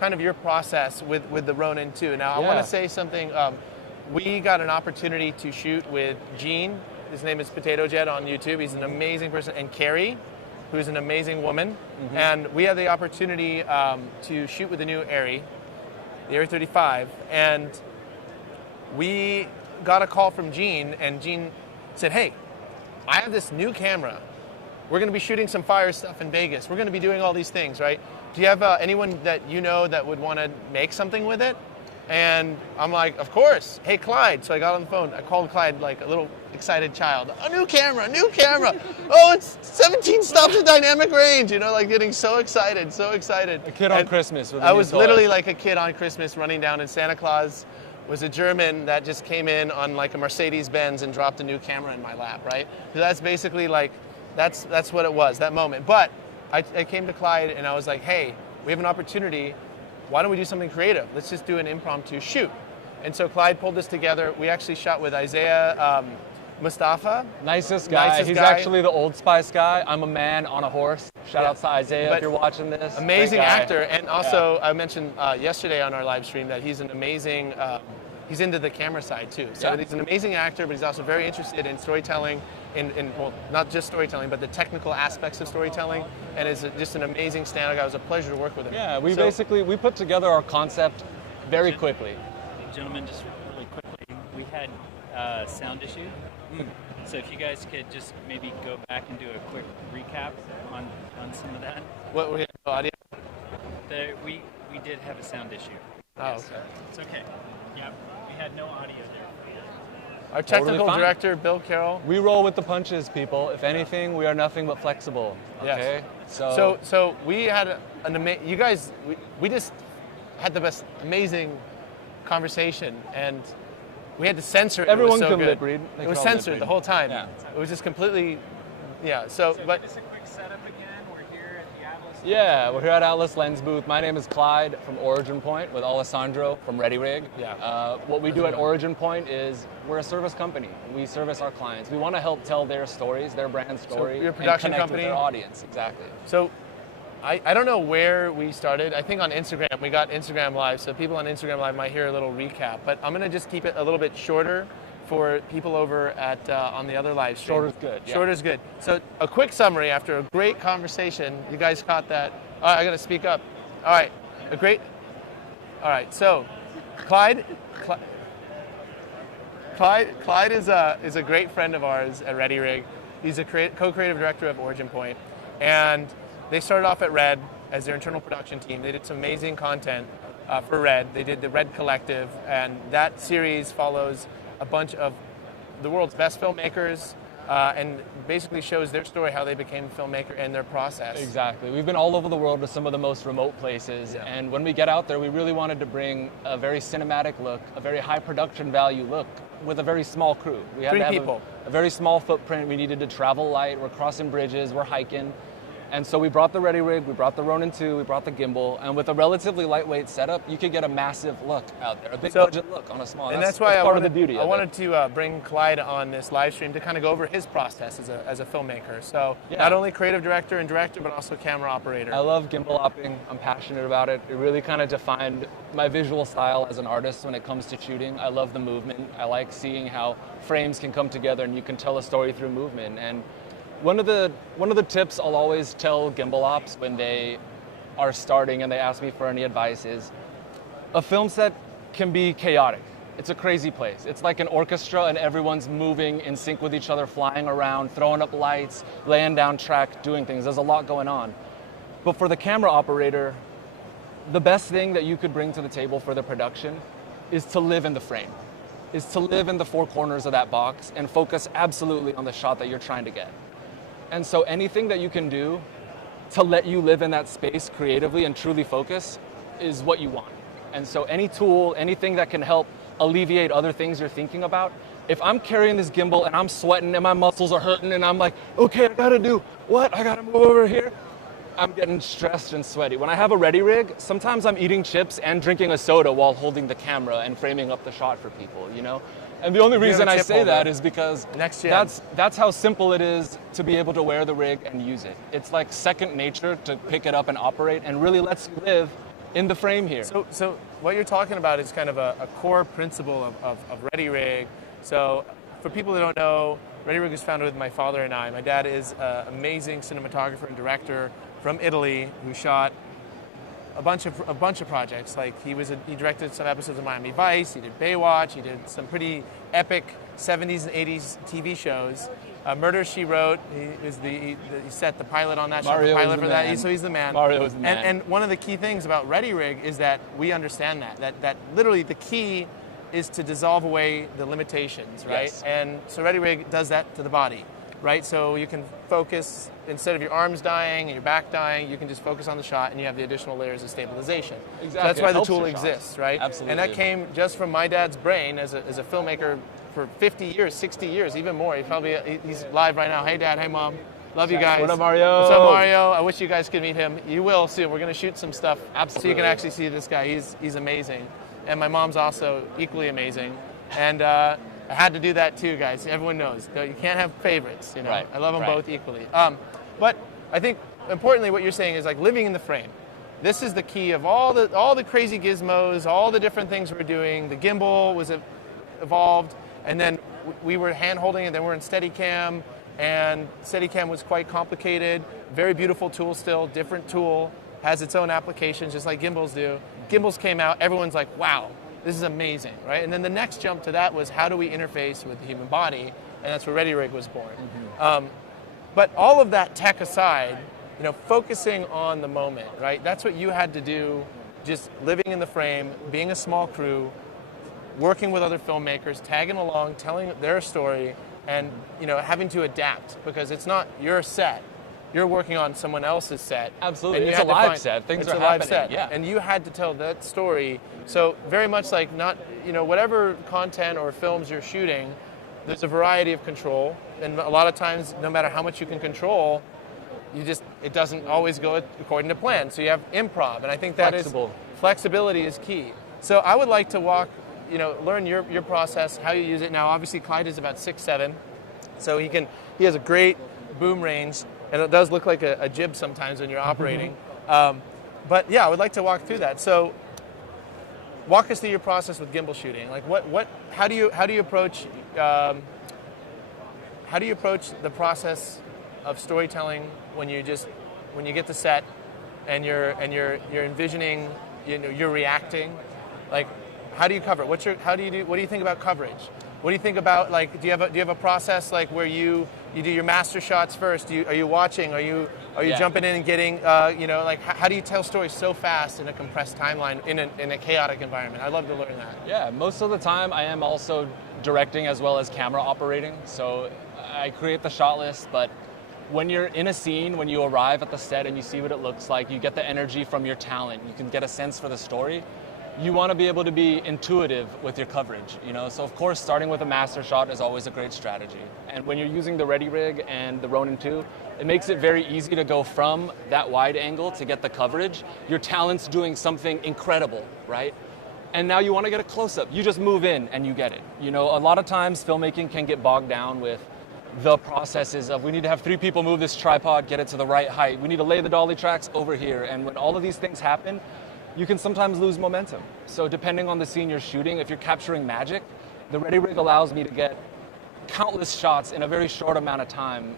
kind of your process with the Ronin too. Now, I want to say something. We got an opportunity to shoot with Gene. His name is Potato Jet on YouTube. He's an amazing person. And Carrie, who's an amazing woman. And we had the opportunity to shoot with the new Arri, the Arri 35. And we got a call from Gene, and Gene said, hey, I have this new camera. We're going to be shooting some fire stuff in Vegas. We're going to be doing all these things, right? Do you have anyone that you know that would want to make something with it? And I'm like, of course. Hey, Clyde. So I got on the phone. I called Clyde like a little excited child. A new camera, new camera. Oh, it's 17 stops of dynamic range. You know, like getting so excited, so excited. A kid on Christmas with a I new was toy. literally like a kid on Christmas running down, and Santa Claus was a German that just came in on like a Mercedes-Benz and dropped a new camera in my lap, right? So that's basically like, that's what it was, that moment. But I came to Clyde and I was like, hey, we have an opportunity. Why don't we do something creative? Let's just do an impromptu shoot. And so Clyde pulled this together. We actually shot with Isaiah Mustafa. Nicest guy. He's actually the Old Spice guy. I'm a man on a horse. Shout out to Isaiah if you're watching this. Amazing actor. And also, I mentioned yesterday on our live stream that he's an amazing, he's into the camera side too. So he's an amazing actor, but he's also very interested in storytelling, well, not just storytelling, but the technical aspects of storytelling, and is just an amazing stand-up guy. It was a pleasure to work with him. Yeah, we put together our concept very quickly. Gentlemen, just really quickly, we had a sound issue. So if you guys could just maybe go back and do a quick recap on some of that. What, we had no audio? We did have a sound issue. Oh, okay. It's okay. Yeah, we had no audio there. Our technical director, Bill Carroll. We roll with the punches, people. If anything, we are nothing but flexible. Okay. Yes. So we had an amazing. You guys, we just had the best, amazing conversation, and we had to censor it. Everyone could lip read. It was censored the whole time. Yeah. It was just completely, So but. Just a quick setup again. We're here at the Atlas. Yeah, we're here at Atlas Lens booth. My name is Clyde from Origin Point with Alessandro from Ready Rig. Yeah. What we do at Origin Point is we're a service company. We service our clients. We want to help tell their stories, their brand story, so you're a production and connect company? with their audience. Exactly. So I don't know where we started. I think on Instagram. We got Instagram Live, so people on Instagram Live might hear a little recap. But I'm going to just keep it a little bit shorter for people over at on the other live stream. Shorter's good. Yeah. Shorter's good. So a quick summary after a great conversation. You guys caught that. All right, I got to speak up. All right, all right, so Clyde is a great friend of ours at Ready Rig. He's a co-creative director of Origin Point, and they started off at Red as their internal production team. They did some amazing content for Red. They did the Red Collective, and that series follows a bunch of the world's best filmmakers and basically shows their story, how they became a filmmaker and their process. Exactly. We've been all over the world to some of the most remote places, and when we get out there, we really wanted to bring a very cinematic look, a very high production value look with a very small crew. We had 3 to have people. A very small footprint. We needed to travel light. We're crossing bridges. We're hiking. And so we brought the Ready Rig, we brought the Ronin 2, we brought the gimbal, and with a relatively lightweight setup, you could get a massive look out there, a big budget look on a small. And that's why part of the beauty of it. I wanted to bring Clyde on this live stream to kind of go over his process as a filmmaker. So not only creative director and director, but also camera operator. I love gimbal hopping. I'm passionate about it. It really kind of defined my visual style as an artist when it comes to shooting. I love the movement. I like seeing how frames can come together and you can tell a story through movement. And one of the tips I'll always tell gimbal ops when they are starting and they ask me for any advice is a film set can be chaotic. It's a crazy place. It's like an orchestra and everyone's moving in sync with each other, flying around, throwing up lights, laying down track, doing things. There's a lot going on. But for the camera operator, the best thing that you could bring to the table for the production is to live in the frame, is to live in the 4 corners of that box and focus absolutely on the shot that you're trying to get. And so anything that you can do to let you live in that space creatively and truly focus is what you want. And so any tool, anything that can help alleviate other things you're thinking about. If I'm carrying this gimbal and I'm sweating and my muscles are hurting and I'm like, okay, I gotta do what? I gotta move over here. I'm getting stressed and sweaty. When I have a Ready Rig, sometimes I'm eating chips and drinking a soda while holding the camera and framing up the shot for people, you know? And the only reason I say that is because that's how simple it is to be able to wear the rig and use it. It's like second nature to pick it up and operate, and really lets you live in the frame here. So what you're talking about is kind of a core principle of ReadyRig. So for people that don't know, ReadyRig was founded with my father and I. My dad is an amazing cinematographer and director from Italy who shot a bunch of projects. Like he directed some episodes of Miami Vice. He did Baywatch. He did some pretty epic 70s and 80s TV shows. Murder, She Wrote. He set the pilot on that. Mario shot the pilot is for the that. man. So he's the man. Mario is the man. And one of the key things about ReadyRig is that we understand that literally the key is to dissolve away the limitations, right? Yes. And so ReadyRig does that to the body, right? So you can focus, instead of your arms dying and your back dying, you can just focus on the shot and you have the additional layers of stabilization. Exactly. So that's why It the helps tool your shots. exists, right? Absolutely. And that came just from my dad's brain as a filmmaker for 50 years, 60 years, even more. He's live right now. Hey, Dad. Hey, Mom. Love you guys. What up, Mario? What's up, Mario? I wish you guys could meet him. You will soon. We're going to shoot some stuff Absolutely. so you can actually see this guy. He's amazing. And my mom's also equally amazing. And I had to do that too, guys. Everyone knows. You can't have favorites, you know. Right. I love them Right. both equally. But I think importantly what you're saying is like living in the frame. This is the key of all the crazy gizmos, all the different things we're doing. The gimbal was evolved, and then we were hand holding it, then we're in Steadicam, and Steadicam was quite complicated. Very beautiful tool still, different tool, has its own applications just like gimbals do. Gimbals came out, everyone's like, wow, this is amazing, right? And then the next jump to that was how do we interface with the human body, and that's where ReadyRig was born. But all of that tech aside, you know, focusing on the moment, right? That's what you had to do, just living in the frame, being a small crew, working with other filmmakers, tagging along, telling their story, and you know, having to adapt because it's not your set. You're working on someone else's set. Absolutely. And you It's had a to live find- set. Things it's are a live happening. set. Yeah. And you had to tell that story. So very much like not, you know, whatever content or films you're shooting, there's a variety of control. And a lot of times, no matter how much you can control, it doesn't always go according to plan. So you have improv. And I think that flexibility is key. So I would like to learn your process, how you use it. Now, obviously, Clyde is about 6'7", so he has a great boom range, and it does look like a jib sometimes when you're operating. But yeah, I would like to walk through that. So, walk us through your process with gimbal shooting. Like, how do you approach the process of storytelling when you get the set and you're envisioning, you know, you're reacting, like. How do you cover it? What do you think about coverage? What do you think about, like, do you have a process like where you do your master shots first? Are you watching? Are you jumping in and getting like how do you tell stories so fast in a compressed timeline in a chaotic environment? I'd love to learn that. Yeah, most of the time I am also directing as well as camera operating. So I create the shot list, but when you're in a scene, when you arrive at the set and you see what it looks like, you get the energy from your talent. You can get a sense for the story. You want to be able to be intuitive with your coverage, you know. So of course, starting with a master shot is always a great strategy. And when you're using the ReadyRig and the Ronin 2, it makes it very easy to go from that wide angle to get the coverage. Your talent's doing something incredible, right? And now you want to get a close-up. You just move in and you get it. You know, a lot of times filmmaking can get bogged down with the processes of we need to have 3 people move this tripod, get it to the right height. We need to lay the dolly tracks over here. And when all of these things happen, you can sometimes lose momentum. So depending on the scene you're shooting, if you're capturing magic, the ReadyRig allows me to get countless shots in a very short amount of time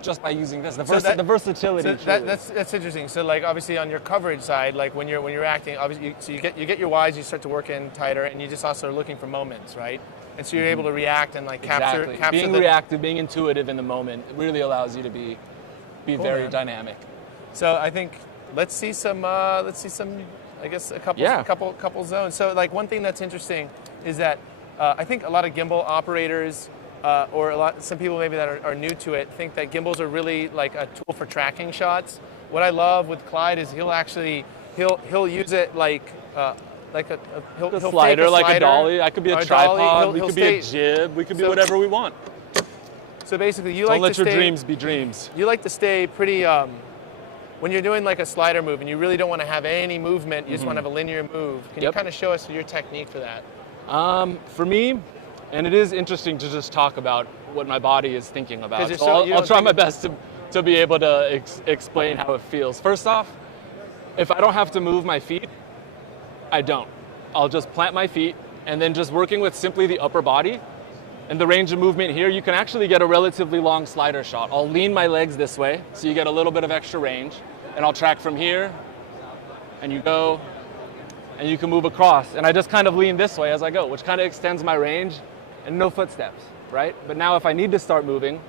just by using this. The versatility. So that's interesting. So like obviously on your coverage side, like when you're acting, obviously you get your wides, you start to work in tighter, and you just also are looking for moments, right? And so you're able to react and like capture being reactive, being intuitive in the moment, it really allows you to be cool, very man. dynamic. So I think let's see some I guess a couple zones. So like one thing that's interesting is that I think a lot of gimbal operators some people maybe that are new to it think that gimbals are really like a tool for tracking shots. What I love with Clyde is he'll use it like a slider, like a dolly. I could be a tripod. We could be a jib. We could be whatever we want. So basically, Don't let your dreams be dreams. You like to stay pretty. When you're doing like a slider move and you really don't want to have any movement, you just want to have a linear move. Can you kind of show us your technique for that? For me, and it is interesting to just talk about what my body is thinking about. So I'll try my best to be able to explain how it feels. First off, if I don't have to move my feet, I don't. I'll just plant my feet, and then just working with simply the upper body and the range of movement here, you can actually get a relatively long slider shot. I'll lean my legs this way, so you get a little bit of extra range, and I'll track from here, and you go, and you can move across. And I just kind of lean this way as I go, which kind of extends my range, and no footsteps, right? But now if I need to start moving,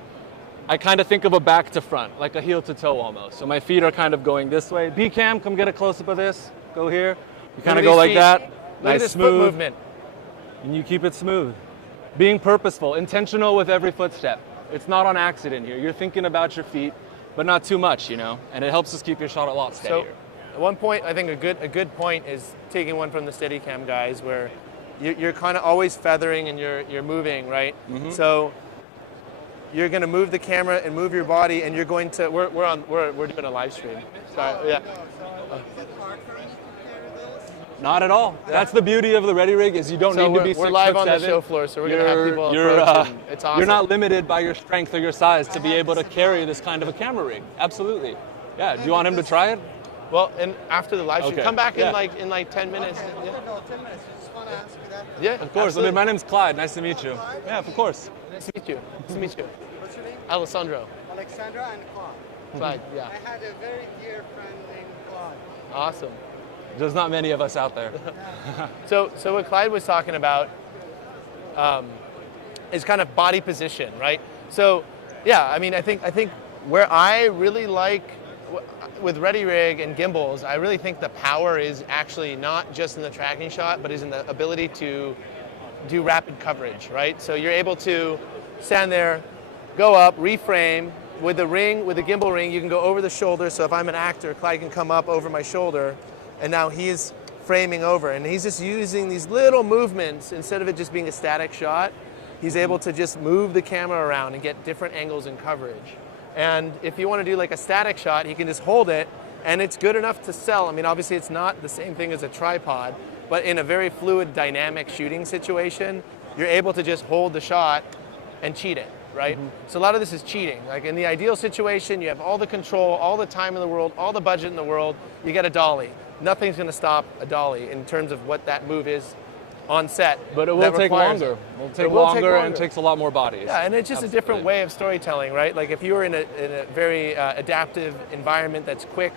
I kind of think of a back to front, like a heel to toe almost. So my feet are kind of going this way. B-cam, come get a close-up of this. Go here. You kind of go like that. Look at this smooth foot movement. And you keep it smooth. Being purposeful, intentional with every footstep. It's not on accident here. You're thinking about your feet, but not too much, you know? And it helps us keep your shot a lot steadier. So at one point, I think a good point is taking one from the Steadicam guys where you're kind of always feathering and you're moving, right? Mm-hmm. So you're going to move the camera and move your body, and you're going to, we're doing a live stream. Sorry, yeah. Not at all. Yeah. That's the beauty of the Ready Rig, is you don't need to be 6'7". We're live on the show floor, so we're going to have people approach, and it's awesome. You're not limited by your strength or your size to be able to carry this kind of a camera rig. Absolutely. Yeah. Do you want him to try it? Well, and after the live stream, okay. Come back in like 10 minutes. Okay. No, 10 minutes. Just want to ask you that. Yeah, of course. I mean, my name's Clyde. Nice to meet you. Clyde? Yeah, of course. Nice to meet you. Nice to meet you. What's your name? Alessandro. Alexandra and Claude. Clyde, yeah. I had a very dear friend named Claude. Awesome. There's not many of us out there. So what Clyde was talking about is kind of body position, right? So, yeah, I mean, I think where I really like with Ready Rig and gimbals, I really think the power is actually not just in the tracking shot, but is in the ability to do rapid coverage, right? So you're able to stand there, go up, reframe. With the gimbal ring, you can go over the shoulder. So if I'm an actor, Clyde can come up over my shoulder, and now he's framing over. And he's just using these little movements instead of it just being a static shot. He's able to just move the camera around and get different angles and coverage. And if you want to do like a static shot, he can just hold it, and it's good enough to sell. I mean, obviously it's not the same thing as a tripod, but in a very fluid, dynamic shooting situation, you're able to just hold the shot and cheat it, right? Mm-hmm. So a lot of this is cheating. Like in the ideal situation, you have all the control, all the time in the world, all the budget in the world, you get a dolly. Nothing's going to stop a dolly in terms of what that move is on set. But it will take longer. It will take longer and takes a lot more bodies. Yeah, and it's just Absolutely. A different way of storytelling, right? Like if you were in a very adaptive environment that's quick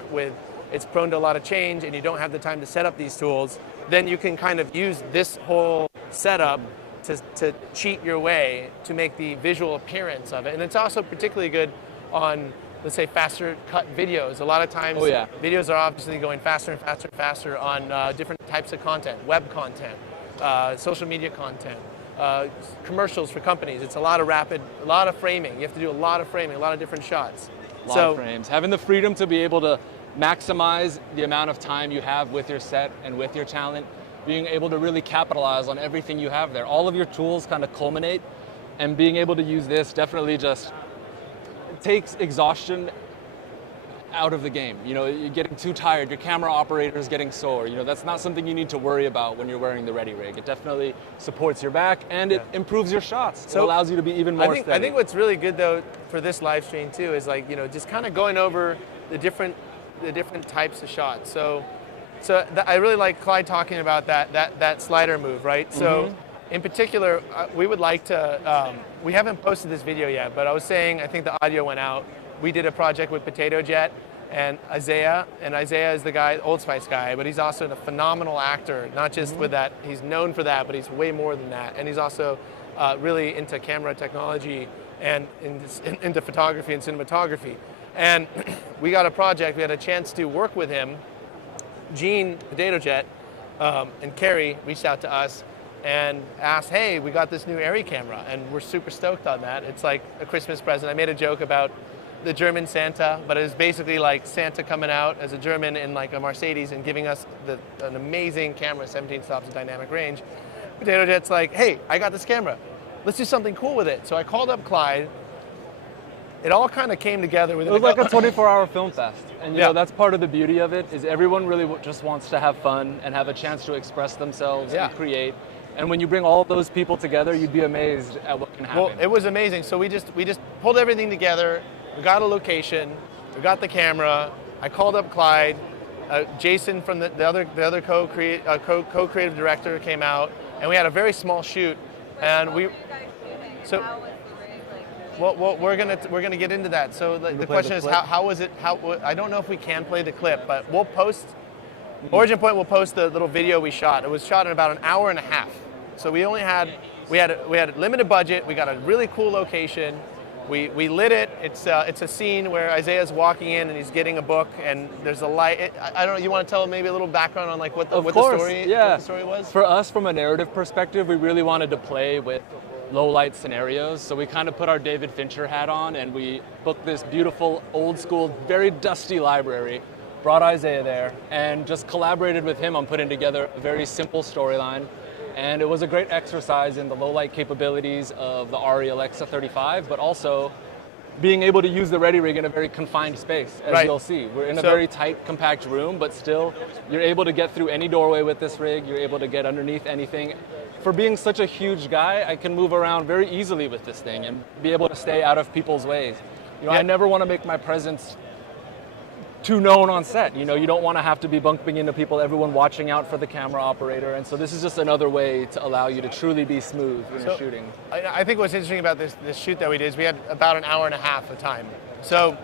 it's prone to a lot of change, and you don't have the time to set up these tools, then you can kind of use this whole setup to cheat your way to make the visual appearance of it. And it's also particularly good on, let's say, faster cut videos. A lot of times videos are obviously going faster and faster and faster on different types of content, web content, social media content, commercials for companies. It's a lot of framing. You have to do a lot of framing, a lot of different shots. A lot of frames. Having the freedom to be able to maximize the amount of time you have with your set and with your talent, being able to really capitalize on everything you have there. All of your tools kind of culminate, and being able to use this definitely just takes exhaustion out of the game. You know, you're getting too tired, your camera operator is getting sore. You know, that's not something you need to worry about when you're wearing the Ready Rig. It definitely supports your back, and it improves your shots. So it allows you to be even more steady. I think what's really good though for this live stream too is like, you know, just kind of going over the different types of shots. So I really like Clyde talking about that slider move, right? So in particular, we would like to, we haven't posted this video yet, but I was saying, I think the audio went out. We did a project with Potato Jet and Isaiah is the guy, Old Spice guy, but he's also a phenomenal actor, not just with that, he's known for that, but he's way more than that. And he's also really into camera technology and into photography and cinematography. And we got a project, we had a chance to work with him. Gene, Potato Jet, and Carrie reached out to us and asked, hey, we got this new Airy camera, and we're super stoked on that. It's like a Christmas present. I made a joke about the German Santa, but it was basically like Santa coming out as a German in like a Mercedes and giving us an amazing camera, 17 stops of dynamic range. Potato Jet's like, hey, I got this camera. Let's do something cool with it. So I called up Clyde. It all kind of came together with it. It was like a 24-hour film fest. And you know, that's part of the beauty of it, is everyone really just wants to have fun and have a chance to express themselves and create. And when you bring all of those people together, you'd be amazed at what can happen. Well, it was amazing. So we just pulled everything together. We got a location. We got the camera. I called up Clyde. Jason from the other co-creative director came out, and we had a very small shoot, and we. So, well, we're gonna get into that. So the question is, how was it? I don't know if we can play the clip, but we'll post. Origin Point will post the little video we shot. It was shot in about an hour and a half. So we had a limited budget. We got a really cool location. We lit it. It's a scene where Isaiah's walking in and he's getting a book, and there's a light. I don't know. You want to tell maybe a little background on like what the story was? For us, from a narrative perspective, we really wanted to play with low light scenarios. So we kind of put our David Fincher hat on, and we booked this beautiful, old school, very dusty library. Brought Isaiah there and just collaborated with him on putting together a very simple storyline. And it was a great exercise in the low light capabilities of the ARRI Alexa 35, but also being able to use the Ready Rig in a very confined space, as you'll see. We're in a very tight, compact room, but still you're able to get through any doorway with this rig. You're able to get underneath anything. For being such a huge guy, I can move around very easily with this thing and be able to stay out of people's ways. You know, I never want to make my presence too known on set. You know, you don't want to have to be bumping into people, everyone watching out for the camera operator, and so this is just another way to allow you to truly be smooth when you're shooting. I think what's interesting about this shoot that we did is we had about an hour and a half of time. So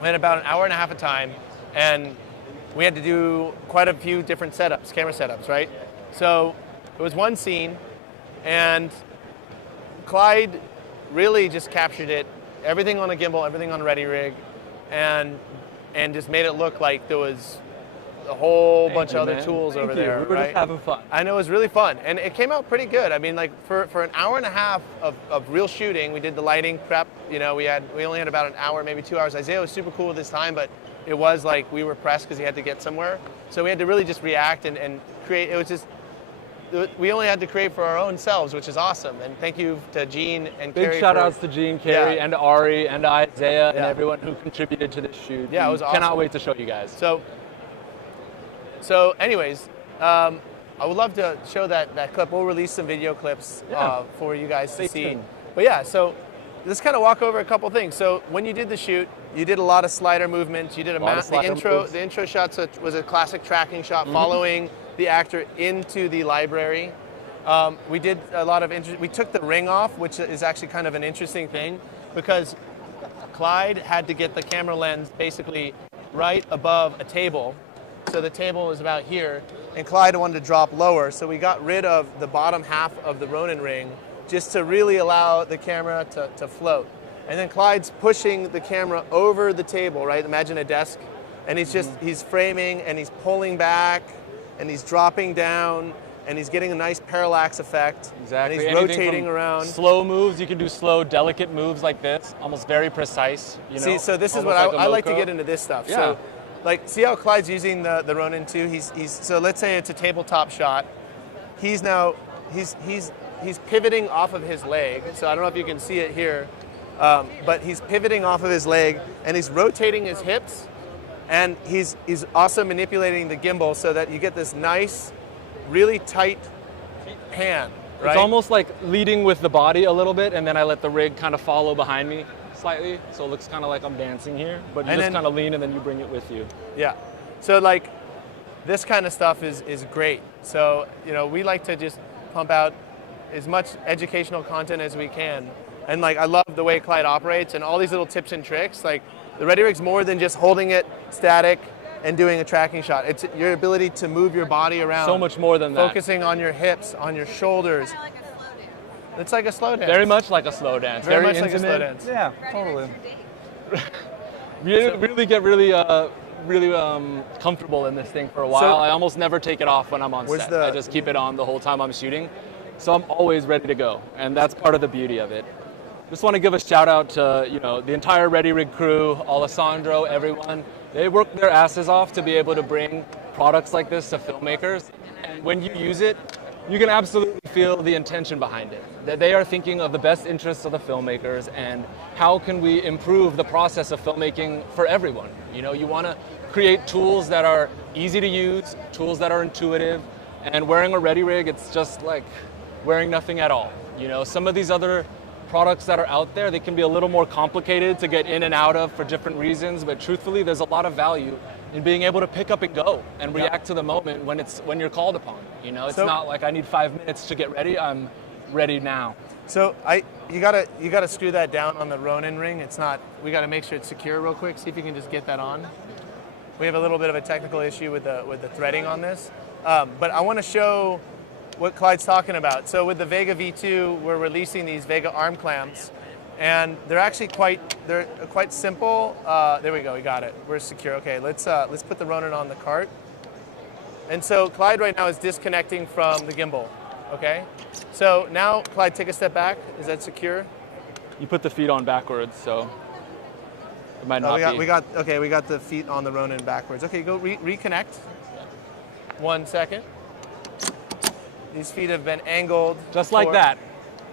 we had about an hour and a half of time, and we had to do quite a few different setups, camera setups, right? So it was one scene, and Clyde really just captured it, everything on a gimbal, everything on Ready Rig, and just made it look like there was a whole bunch of other tools over there. We were just having fun. I know, it was really fun, and it came out pretty good. I mean, like for an hour and a half of real shooting, we did the lighting prep. You know, we only had about an hour, maybe 2 hours. Isaiah was super cool with his time, but it was like we were pressed because he had to get somewhere. So we had to really just react and create. It was just, we only had to create for our own selves, which is awesome. And thank you to Gene and Carrie. Big shout outs to Gene, Carrie, and ARRI, and Isaiah, and everyone who contributed to this shoot. Yeah, it was awesome. Cannot wait to show you guys. So anyways, I would love to show that clip. We'll release some video clips for you guys to see. But yeah, so let's kind of walk over a couple things. So when you did the shoot, you did a lot of slider movements. You did the intro shot was a classic tracking shot following the actor into the library. We did a lot of we took the ring off, which is actually kind of an interesting thing because Clyde had to get the camera lens basically right above a table. So the table was about here, and Clyde wanted to drop lower, so we got rid of the bottom half of the Ronin ring just to really allow the camera to float. And then Clyde's pushing the camera over the table, right? Imagine a desk, and he's framing and he's pulling back and he's dropping down and he's getting a nice parallax effect. Exactly. And he's rotating around. Slow moves, you can do slow, delicate moves like this, almost very precise. You know, see, so this is what I like to get into this stuff. Yeah. So, like, see how Clyde's using the Ronin 2? He's so let's say it's a tabletop shot. He's pivoting off of his leg. So I don't know if you can see it here, but he's pivoting off of his leg and he's rotating his hips, and he's also manipulating the gimbal so that you get this nice, really tight pan. Right? It's almost like leading with the body a little bit, and then I let the rig kind of follow behind me slightly, so it looks kind of like I'm dancing here, but you just kind of lean and then you bring it with you. Yeah. So like this kind of stuff is great. So, you know, we like to just pump out as much educational content as we can. And like I love the way Clyde operates and all these little tips and tricks. Like the Ready Rig's more than just holding it static and doing a tracking shot. It's your ability to move your body around. So much more than that. Focusing on your hips, on your shoulders. It's like a slow dance. Very much like a slow dance. Very much intimate. like a slow dance. Yeah, totally. really get really comfortable in this thing for a while. So, I almost never take it off when I'm on set. I just keep it on the whole time I'm shooting. So I'm always ready to go, and that's part of the beauty of it. Just want to give a shout out to the entire Ready Rig crew, Alessandro, everyone. They work their asses off to be able to bring products like this to filmmakers. And when you use it, you can absolutely feel the intention behind it. That they are thinking of the best interests of the filmmakers and how can we improve the process of filmmaking for everyone. You want to create tools that are easy to use, tools that are intuitive, and wearing a Ready Rig, it's just like wearing nothing at all. Some of these other products that are out there, they can be a little more complicated to get in and out of for different reasons, but truthfully, there's a lot of value in being able to pick up and go and react to the moment when you're called upon. You know, it's not like I need 5 minutes to get ready. I'm ready now. So you gotta screw that down on the Ronin ring. It's not. We gotta make sure it's secure real quick. See if you can just get that on. We have a little bit of a technical issue with the threading on this, but I want to show what Clyde's talking about. So with the Vega V2, we're releasing these Vega arm clamps, and they're actually quite simple. There we go, we got it. We're secure. Okay, let's put the Ronin on the cart. And so Clyde right now is disconnecting from the gimbal. Okay, so now Clyde, take a step back. Is that secure? You put the feet on backwards, so it might not be. We got the feet on the Ronin backwards. Okay, go reconnect. 1 second. These feet have been angled. Just like that.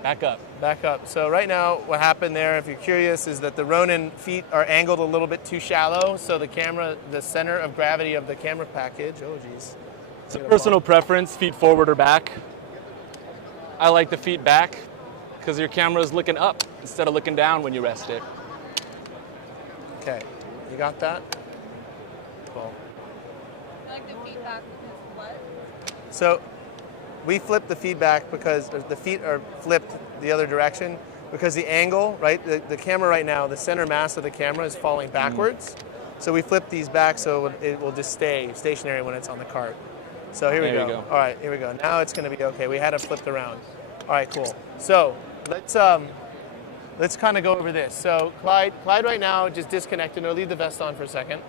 Back up. Back up. So right now, what happened there, if you're curious, is that the Ronin feet are angled a little bit too shallow, so the center of gravity of the camera package, oh geez. It's a personal preference, feet forward or back. I like the feet back because your camera is looking up instead of looking down when you rest it. Okay, you got that? Cool. I like the feedback because what? So we flip the feedback because the feet are flipped the other direction because the angle, right? The camera right now, the center mass of the camera is falling backwards. So we flip these back so it will just stay stationary when it's on the cart. So here we go. All right, here we go. Now it's going to be okay. We had it flipped around. All right, cool. So let's kind of go over this. So Clyde right now just disconnected. No, leave the vest on for a second.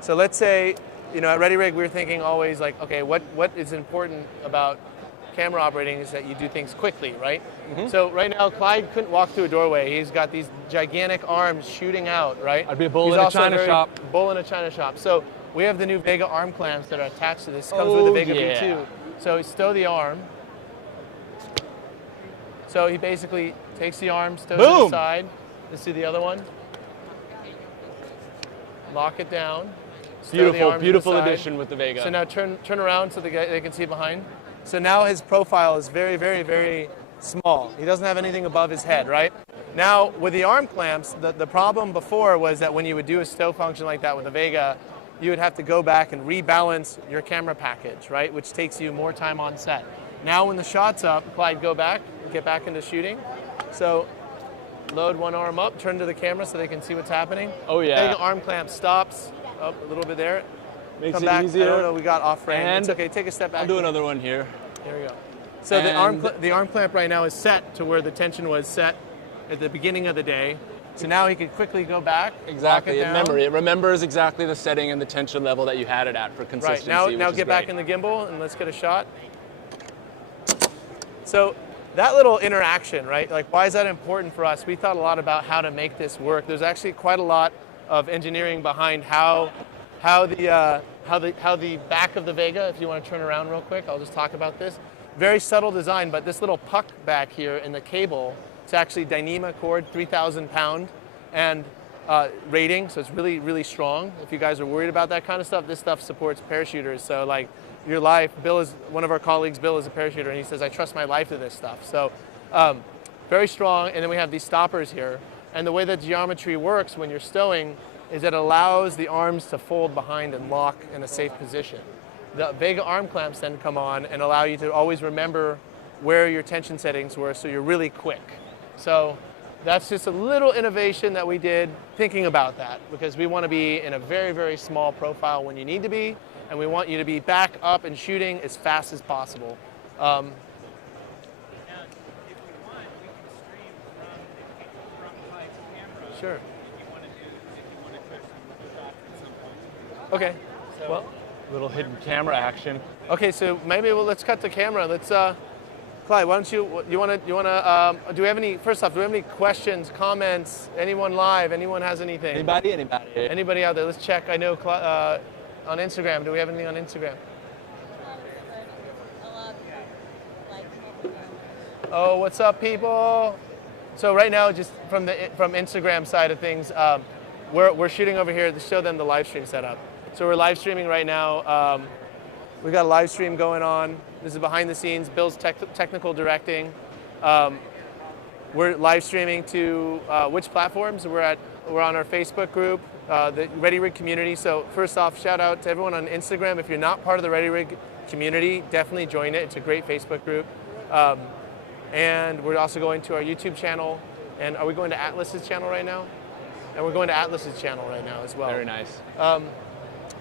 So let's say, you know, at Ready Rig, we were thinking always like, okay, what is important about camera operating is that you do things quickly, right? Mm-hmm. So right now, Clyde couldn't walk through a doorway. He's got these gigantic arms shooting out, right? I'd be a bull in a china shop. Bull in a china shop. So we have the new Vega arm clamps that are attached to this. Comes with the Vega V2. So he stow the arm. So he basically takes the arm, stows it to the side. Let's see the other one. Lock it down. Beautiful, beautiful addition with the Vega. So now turn around so they can see behind. So now his profile is very, very, very small. He doesn't have anything above his head, right? Now with the arm clamps, the problem before was that when you would do a stow function like that with the Vega, you would have to go back and rebalance your camera package, right? Which takes you more time on set. Now when the shot's up, Clyde, go back, get back into shooting. So load one arm up, turn to the camera so they can see what's happening. Oh yeah. Vega arm clamp stops, up a little bit there. Makes Come it back. easier. I don't know, we got off frame. And it's okay, take a step back. I'll do another one here. There we go. So the arm clamp right now is set to where the tension was set at the beginning of the day. So now he could quickly go back. Exactly, lock it down. it remembers exactly the setting and the tension level that you had it at for consistency. Right, now get back in the gimbal and let's get a shot. So that little interaction, right? Like, why is that important for us? We thought a lot about how to make this work. There's actually quite a lot of engineering behind how the back of the Vega, if you want to turn around real quick, I'll just talk about this. Very subtle design, but this little puck back here in the cable, it's actually Dyneema cord, 3,000 pound, and rating, so it's really, really strong. If you guys are worried about that kind of stuff, this stuff supports parachuters. So like your life, Bill is, one of our colleagues, Bill is a parachuter, and he says, I trust my life to this stuff. So very strong, and then we have these stoppers here. And the way that geometry works when you're stowing is it allows the arms to fold behind and lock in a safe position. The Vega arm clamps then come on and allow you to always remember where your tension settings were so you're really quick. So that's just a little innovation that we did thinking about that because we want to be in a very, very small profile when you need to be, and we want you to be back up and shooting as fast as possible. Now, if we want, we can stream from Clyde's camera. Sure. If you want to touch some shots at some point. Okay. So, Well, Little hidden camera action. okay, so maybe let's cut the camera. Let's, Clyde, why don't you do we have any, first off, do we have any questions, comments, anyone live, anyone has anything? Anybody out there? Let's check. I know on Instagram, do we have anything on Instagram? Oh, what's up, people? So right now, just from Instagram side of things, we're shooting over here to show them the live stream setup. So we're live streaming right now. We've got a live stream going on. This is behind the scenes. Bill's technical directing. We're live streaming to which platforms? We're on our Facebook group. the Ready Rig community. So first off, shout out to everyone on Instagram. If you're not part of the Ready Rig community, definitely join it. It's a great Facebook group. And we're also going to our YouTube channel. And are we going to Atlas's channel right now? And we're going to Atlas's channel right now as well. Very nice.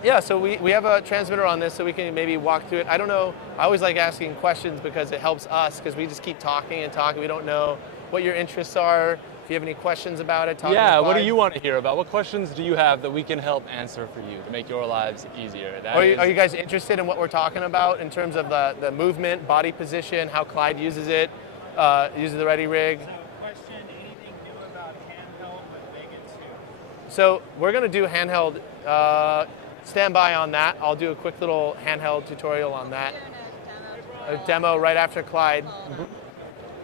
Yeah, so we have a transmitter on this so we can maybe walk through it. I don't know, I always like asking questions because it helps us because we just keep talking and talking. We don't know what your interests are. If you have any questions about it, talk. Yeah, what do you want to hear about? What questions do you have that we can help answer for you to make your lives easier? Are you guys interested in what we're talking about in terms of the movement, body position, how Clyde uses it, uses the Ready Rig? So, question: anything new about handheld with Vega 2? So we're going to do handheld. Stand by on that. I'll do a quick little handheld tutorial on that. A demo right after Clyde.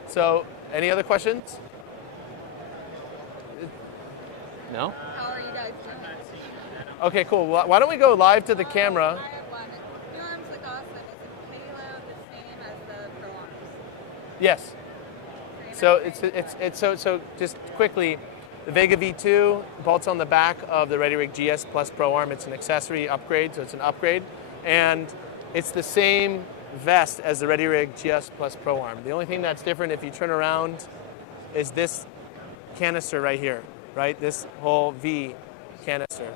So, any other questions? No? How are you guys doing? Okay, cool. Why don't we go live to the camera? I have one. Films look awesome. Is the payload the same as the Pro Arms? Yes. So it's just quickly, the Vega V2 bolts on the back of the Ready Rig GS Plus Pro Arm. It's an accessory upgrade, so it's an upgrade, and it's the same vest as the Ready Rig GS Plus Pro Arm. The only thing that's different, if you turn around, is this canister right here, right? This whole V canister.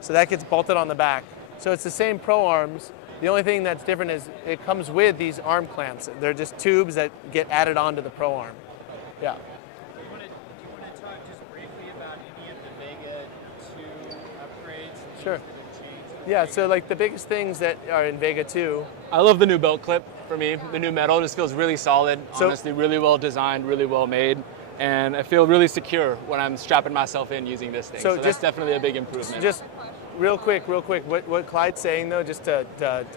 So that gets bolted on the back. So it's the same Pro Arms. The only thing that's different is it comes with these arm clamps. They're just tubes that get added onto the Pro Arm. Yeah. Do you want to talk just briefly about any of the Vega 2 upgrades? Sure. That have changed? Yeah, so like the biggest things that are in Vega 2. I love the new belt clip for me. The new metal just feels really solid, So- honestly, really well designed, really well made. And I feel really secure when I'm strapping myself in using this thing. So that's just- definitely a big improvement. Just real quick, what Clyde's saying though, just to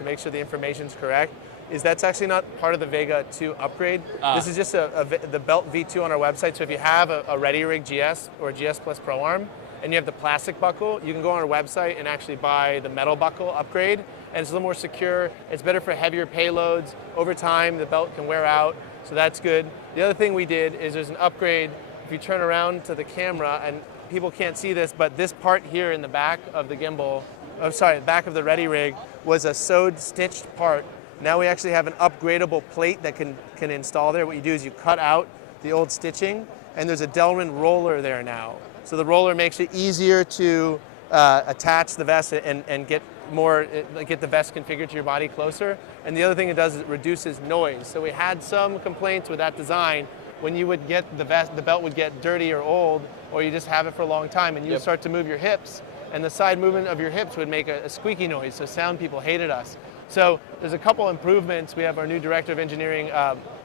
make sure the information's correct, is that's actually not part of the Vega 2 upgrade. This is just the Belt V2 on our website. So if you have a Ready Rig GS or GS Plus Pro Arm, and you have the plastic buckle, you can go on our website and actually buy the metal buckle upgrade, and it's a little more secure. It's better for heavier payloads. Over time, the belt can wear out, so that's good. The other thing we did is there's an upgrade. If you turn around to the camera, and people can't see this, but this part here in the back of the gimbal, the back of the Ready Rig was a sewed, stitched part. Now we actually have an upgradable plate that can install there. What you do is you cut out the old stitching, and there's a Delrin roller there now. So the roller makes it easier to attach the vest and get the vest configured to your body closer. And the other thing it does is it reduces noise. So we had some complaints with that design. When you would get the belt would get dirty or old, or you just have it for a long time, and you would start to move your hips, and the side movement of your hips would make a squeaky noise. So sound people hated us. So there's a couple improvements. We have our new director of engineering,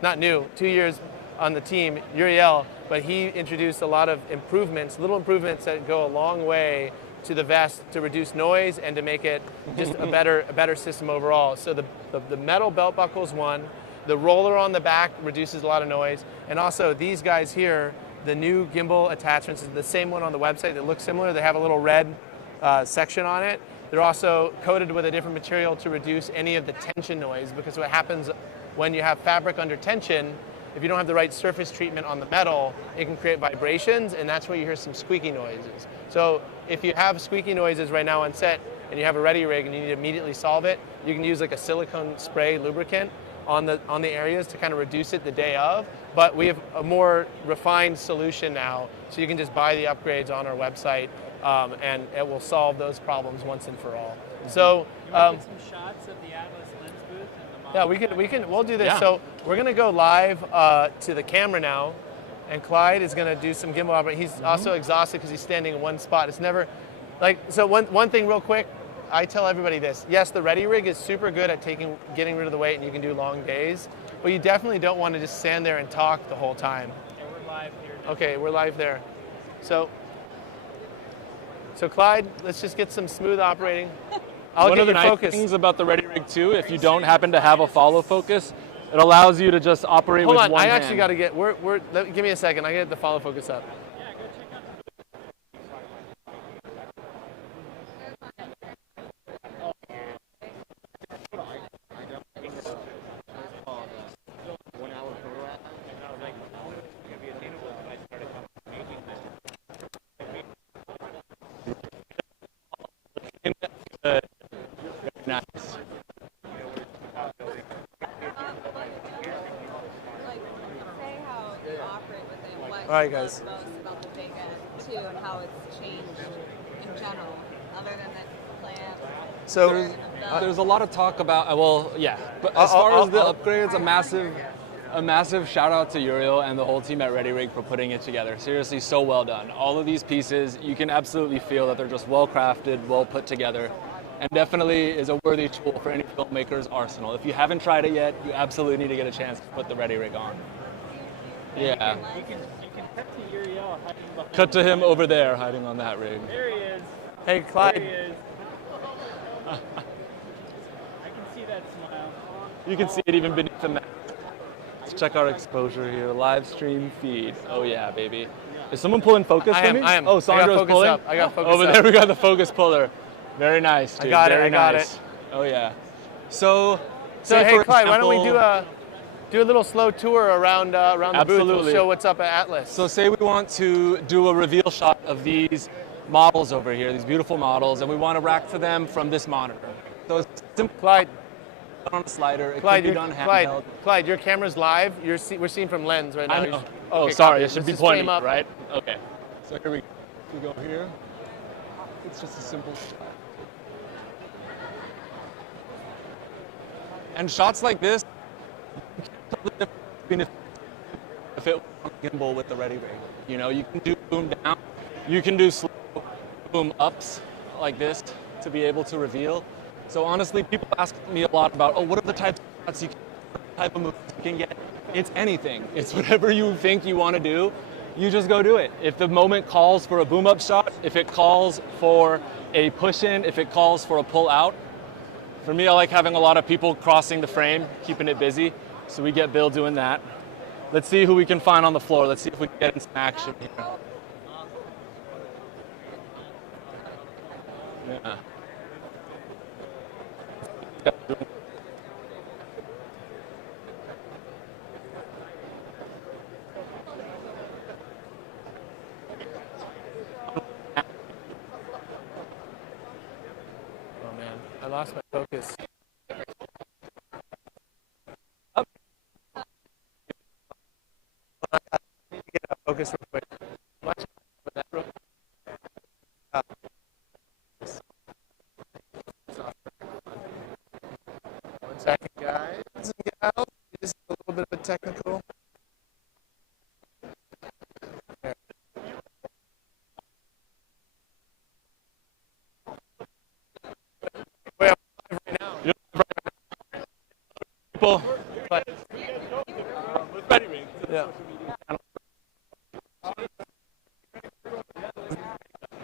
not new, 2 years on the team, Uriel, but he introduced a lot of improvements, little improvements that go a long way to the vest to reduce noise and to make it just a better system overall. So the metal belt buckle is one. The roller on the back reduces a lot of noise. And also these guys here, the new gimbal attachments, is the same one on the website that looks similar. They have a little red section on it. They're also coated with a different material to reduce any of the tension noise, because what happens when you have fabric under tension, if you don't have the right surface treatment on the metal, it can create vibrations, and that's where you hear some squeaky noises. So if you have squeaky noises right now on set and you have a Ready Rig and you need to immediately solve it, you can use like a silicone spray lubricant on the areas to kind of reduce it the day of. But we have a more refined solution now, so you can just buy the upgrades on our website, and it will solve those problems once and for all. So You want to get some shots of the Atlas lens booth and the model? we'll do this. Yeah. So we're gonna go live to the camera now, and Clyde is gonna do some gimbal operating. He's also exhausted because he's standing in one spot. It's never like, so one thing real quick, I tell everybody this. Yes, the Ready Rig is super good at getting rid of the weight, and you can do long days, but you definitely don't want to just stand there and talk the whole time. Yeah, we're live here. Okay, we're live there. So Clyde, let's just get some smooth operating. I'll One get of the your nice focus. things about the Ready Rig 2, if you don't happen to have a follow focus, it allows you to just operate Hold with on, one I hand. actually got to get. Give me a second. I got to get the follow focus up. Yeah, go check out the All right, guys. love most about the big end too, and how it's changed in general, other than the clamp. So There's a lot of talk about, well, yeah, but as far as the upgrades, a massive shout out to Uriel and the whole team at ReadyRig for putting it together. Seriously, so well done. All of these pieces, you can absolutely feel that they're just well crafted, well put together, and definitely is a worthy tool for any filmmaker's arsenal. If you haven't tried it yet, you absolutely need to get a chance to put the ReadyRig on. Yeah. You can cut to Uriel hiding behind. Cut to him over there, hiding on that rig. There he is. hey, There he Clyde. is. I can see that smile. You can see it even beneath the mask. Let's check our exposure here. Live stream feed. Oh yeah, baby. Is someone pulling focus for me? I am. Oh, I got Sandro's focus pulling? up. I got focus Over up. there we got the focus puller. Very nice, dude. got it, Very I got nice. it. Oh yeah. So So hey, for Clyde, why don't we example- do a little slow tour around the booth? Absolutely. We'll show what's up at Atlas. So say we want to do a reveal shot of these models over here, these beautiful models, and we want to rack to them from this monitor. So it's simple Clyde, on a slider. It Clyde, can be done Clyde, handheld. Clyde, your camera's live. We're seeing from lens right now. I know. You Oh, okay, sorry. copy. It should Let's be just frame pointing, up. right? Okay. So here we go here. It's just a simple shot. And shots like this, you can't tell the difference between if it was on a gimbal with the ReadyRig. You know, you can do boom down, you can do slow boom ups like this to be able to reveal. So honestly, people ask me a lot about, oh, what are the types of shots you can, what type of moves you can get? It's anything. It's whatever you think you want to do, you just go do it. If the moment calls for a boom up shot, if it calls for a push in, if it calls for a pull out. For me, I like having a lot of people crossing the frame, keeping it busy. So we get Bill doing that. Let's see who we can find on the floor. Let's see if we can get in some action here. Yeah. Oh man, I lost my focus. Get out of focus real quick. Watch out for that real quick. One second, guys and gals. Just a little bit of a technical. There. Wait, I'm live right now. People, But, yeah.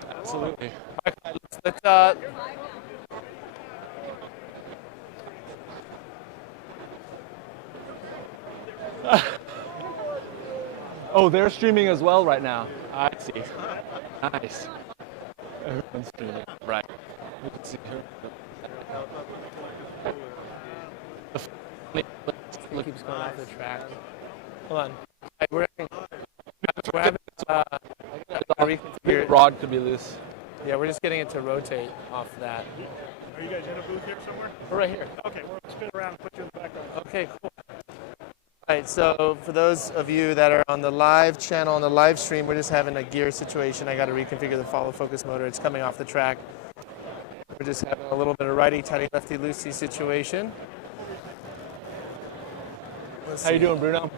absolutely. Let's Oh, they're streaming as well right now. I see. Nice. Everyone's streaming. Right. You can see her. It keeps going off the track. Hold on. We're having I gotta reconfigure it. Rod could be loose. Yeah, we're just getting it to rotate off that. Are you guys in a booth here somewhere? We're right here. Okay, we're gonna spin around and put you in the background. Okay, cool. All right, so for those of you that are on the live channel, on the live stream, we're just having a gear situation. I got to reconfigure the follow focus motor. It's coming off the track. We're just having a little bit of righty-tighty, lefty-loosey situation. Let's How you see. doing, Bruno?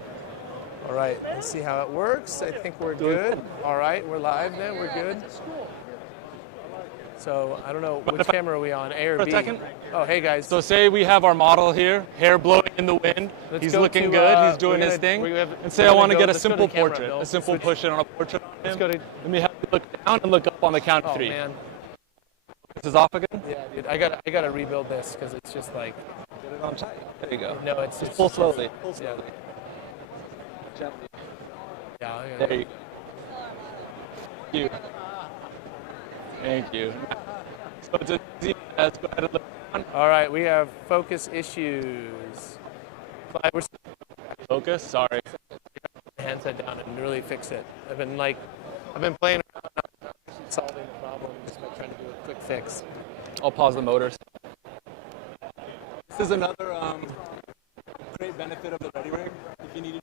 All right, let's see how it works. I think we're good. All right, we're live then. We're good. So I don't know which camera are we on, A or For a B? second. Oh, hey guys. So say we have our model here, hair blowing in the wind. Let's He's go looking to, good. we're He's doing gonna- his thing. we have- And say we're I gonna want to go- get a let's go to simple the camera, portrait, Bill. a simple Switch. push in on a portrait on him. Let's go to. Let me have you look down and look up on the count of Oh three. man. This is off again. Yeah, dude. I gotta rebuild this because it's just like. Get it on tight. There you go. No, it's Just pull slowly. Yeah. Gently. Yeah. There you go. Thank you. Thank you. So it's as easy as go ahead and look down. All right, we have focus issues. Clyde, we're Focus. Sorry. my handset down and really fix it. I've been playing around, not solving the problem, just by trying to do a quick fix. I'll pause the motors. This is another great benefit of the ReadyRig. If you need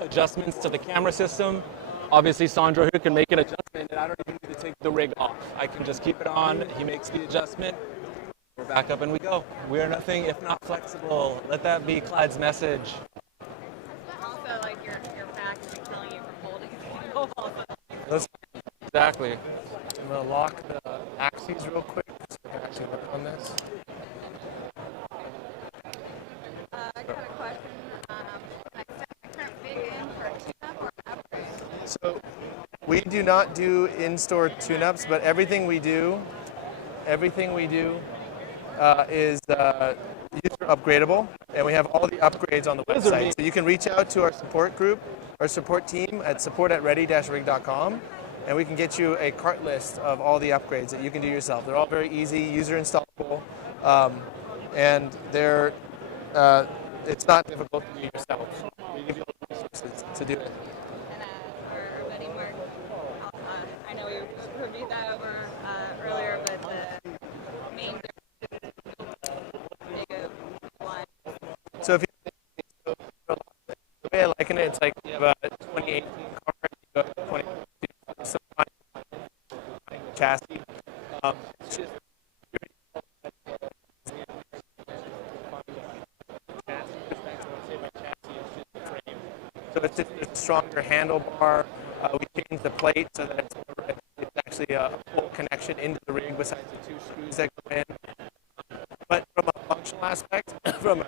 adjustments to the camera system, Obviously, Sandro here can make an adjustment, and I don't even need to take the rig off. I can just keep it on. He makes the adjustment. We're back up and we go. We are nothing if not flexible. Let that be Clyde's message. Also, like your back is killing you from holding it. Exactly. I'm going to lock the axes real quick so I can actually work on this. I got a question. Can I set my current rig in for a tune-up or an upgrade? So we do not do in-store tune-ups, but everything we do is user upgradable, and we have all the upgrades on the website. So you can reach out to our support group, our support team at support@ready-rig.com, and we can get you a cart list of all the upgrades that you can do yourself. They're all very easy, user installable, and they're it's not difficult to do yourself. We give you all the resources to do it. And our buddy Mark, I know we reviewed that over earlier, but the main difference is big one. So if you, the way I liken it, it's like you have a 2018 car, you have a 2022 some chassis. It's just so it's just a stronger handlebar. We changed the plate so that it's actually a full connection into the rig besides the two screws that go in. But from a functional aspect, from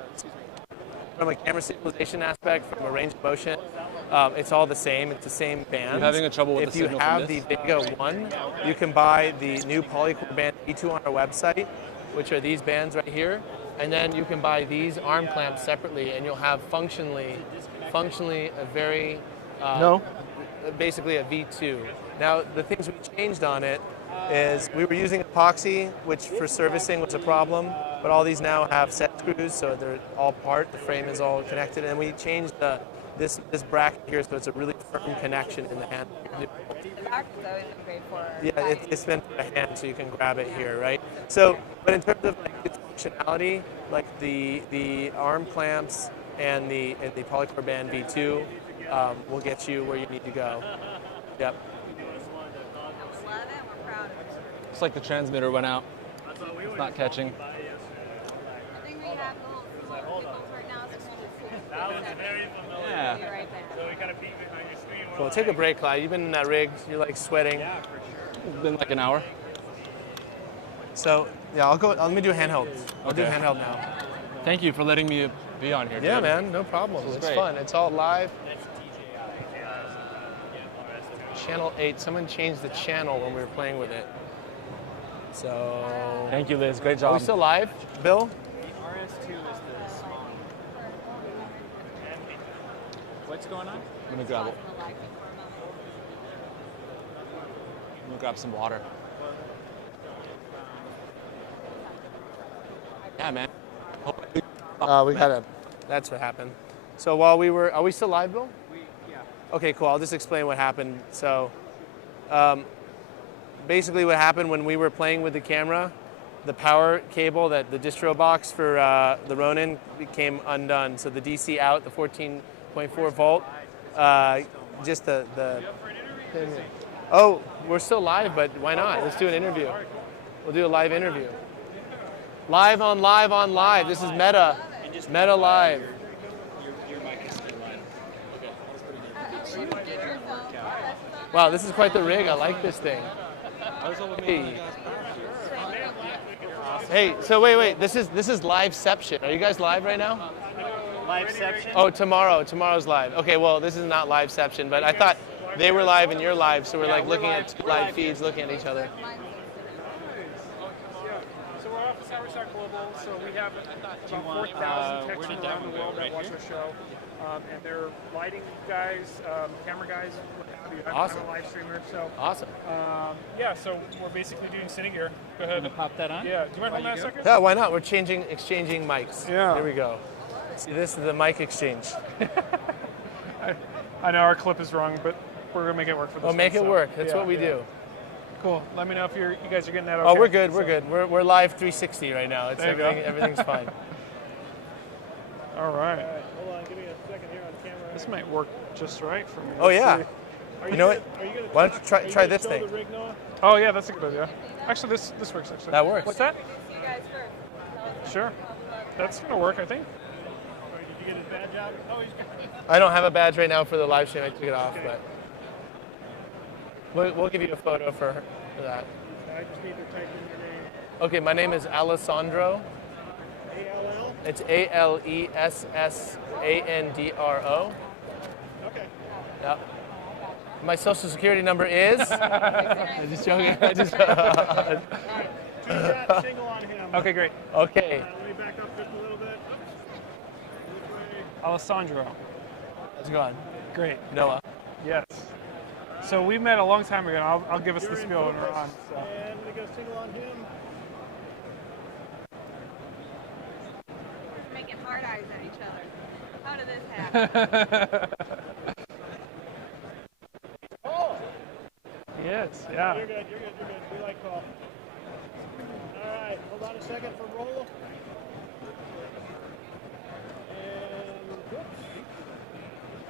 a camera stabilization aspect, from a range of motion, it's all the same. It's the same band. You're having a trouble with if the you signal have from the this? Vega 1, you can buy the new Polycore Band E2 on our website, which are these bands right here. And then you can buy these arm clamps separately, and you'll have functionally a very, basically a V2. Now, the things we changed on it is we were using epoxy, which for servicing was a problem, but all these now have set screws, so they're all part. The frame is all connected, and we changed this bracket here, so it's a really firm connection in the hand. The back has always been great for. Yeah, it's meant for the hand, so you can grab it here, right? So, but in terms of like its functionality, like the arm clamps and the Polycore Band V2 will get you where you need to go. Yep. We love it. We're proud of it. It's like the transmitter went out. It's not catching. I think we have little signals right now, so we'll just Yeah. be right back. So we kind of peek behind your screen. Cool. Take a break, Clyde. You've been in that rig. You're like sweating. It's been like an hour. So yeah, let me do handheld. I'll do Okay. handheld now. Thank you for letting me be on here. Yeah, Jordan. man. No problem. This is It's great. fun. It's all live. Channel 8. Someone changed the channel when we were playing with it. So. Thank you, Liz. Great Are job. we still live, Bill? RS2 is the song. What's going on? I'm gonna grab it. Pausing the live feed for a moment. I'm gonna grab some water. Yeah, man. We got it. That's what happened. So while we were, are we still live, Bill? Okay, cool. I'll just explain what happened. So, basically, what happened when we were playing with the camera, the power cable, that the distro box for the Ronin became undone. So the DC out, the 14.4 volt, just the. Oh, we're still live, but why not? Let's do an interview. We'll do a live interview. Live on live on live. This is Meta. Meta Live. Your mic is still live. Wow, this is quite the rig. I like this thing. Hey. Hey, so wait. This is Liveception. Are you guys live right now? Liveception? Oh, tomorrow's live. Okay, well, this is not Liveception, but I thought they were live and you're live, so we're like looking at two live feeds, looking at each other. So we're Office Hours Global. So we have about want, 40,000 where techs did around that the one world go? that Right watch here? our show. And they're lighting guys, camera guys, what have you. Awesome. I'm a live streamer. So Awesome. yeah, so we're basically doing Cine Gear. Go Gonna ahead. pop that on? Yeah, do you mind While holding that a you second? Yeah, why not? We're exchanging mics. Yeah. Here we go. See, this is the mic exchange. I know our clip is wrong, but we're gonna make it work for this. Well, make one, it so, work. That's yeah, what we yeah. do. Cool. Let me know if you guys are getting that. Oh, Okay. we're good. So- We're good. We're live 360 right now. It's There you go. everything's fine. All right. Hold on, give me a second here on camera. This might work just right for me. Oh, Let's yeah. see. You know what? Why don't you try this thing? Oh yeah, that's a good idea. Actually, this works actually. That works. What's that? You guys first. Sure. That's gonna work, I think. Did you get his badge out? Oh, he's got it. I don't have a badge right now for the live stream. I took it off, but we'll give you a photo for that. I just need to type in your name. Okay, my name is Alessandro. A-L-L? It's Alessandro. Okay. Yep. My social security number is. I'm just joking. Two-shot single on him. Okay, great. Okay. Let me back up just a little bit. This way. Alessandro. How's it going? Great. Noah. Yes. So we met a long time ago, and I'll give us You're the in spiel when we're focus. on. So. And we go single on him. Making hard eyes at each other. How did this happen? Oh! Yes, yeah. You're good. We like call. All right, hold on a second for roll. And whoops.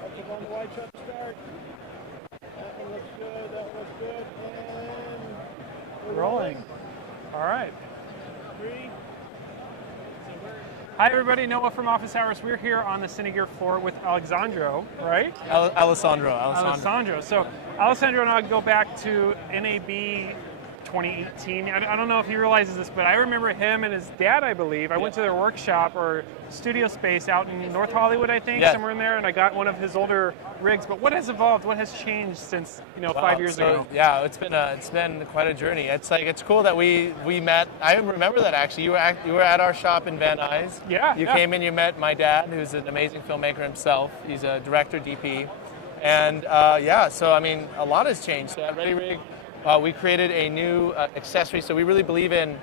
Up on the wide shot start. That one looks good. That one looks good. And we're Rolling. All right. 3. So Hi, everybody. Noah from Office Hours. We're here on the Cine Gear floor with Alessandro, right? Alessandro. So Alessandro and I go back to NAB 2018. I don't know if he realizes this, but I remember him and his dad, I believe. I went to their workshop or studio space out in North Hollywood, I think, somewhere in there, and I got one of his older rigs. But what has evolved? What has changed since 5 years ago? Yeah, it's been quite a journey. It's cool that we met. I remember that actually. You were at our shop in Van Nuys. Yeah. You came in. You met my dad, who's an amazing filmmaker himself. He's a director, DP, and So I mean, a lot has changed. So at Ready Rig, we created a new accessory. So we really believe in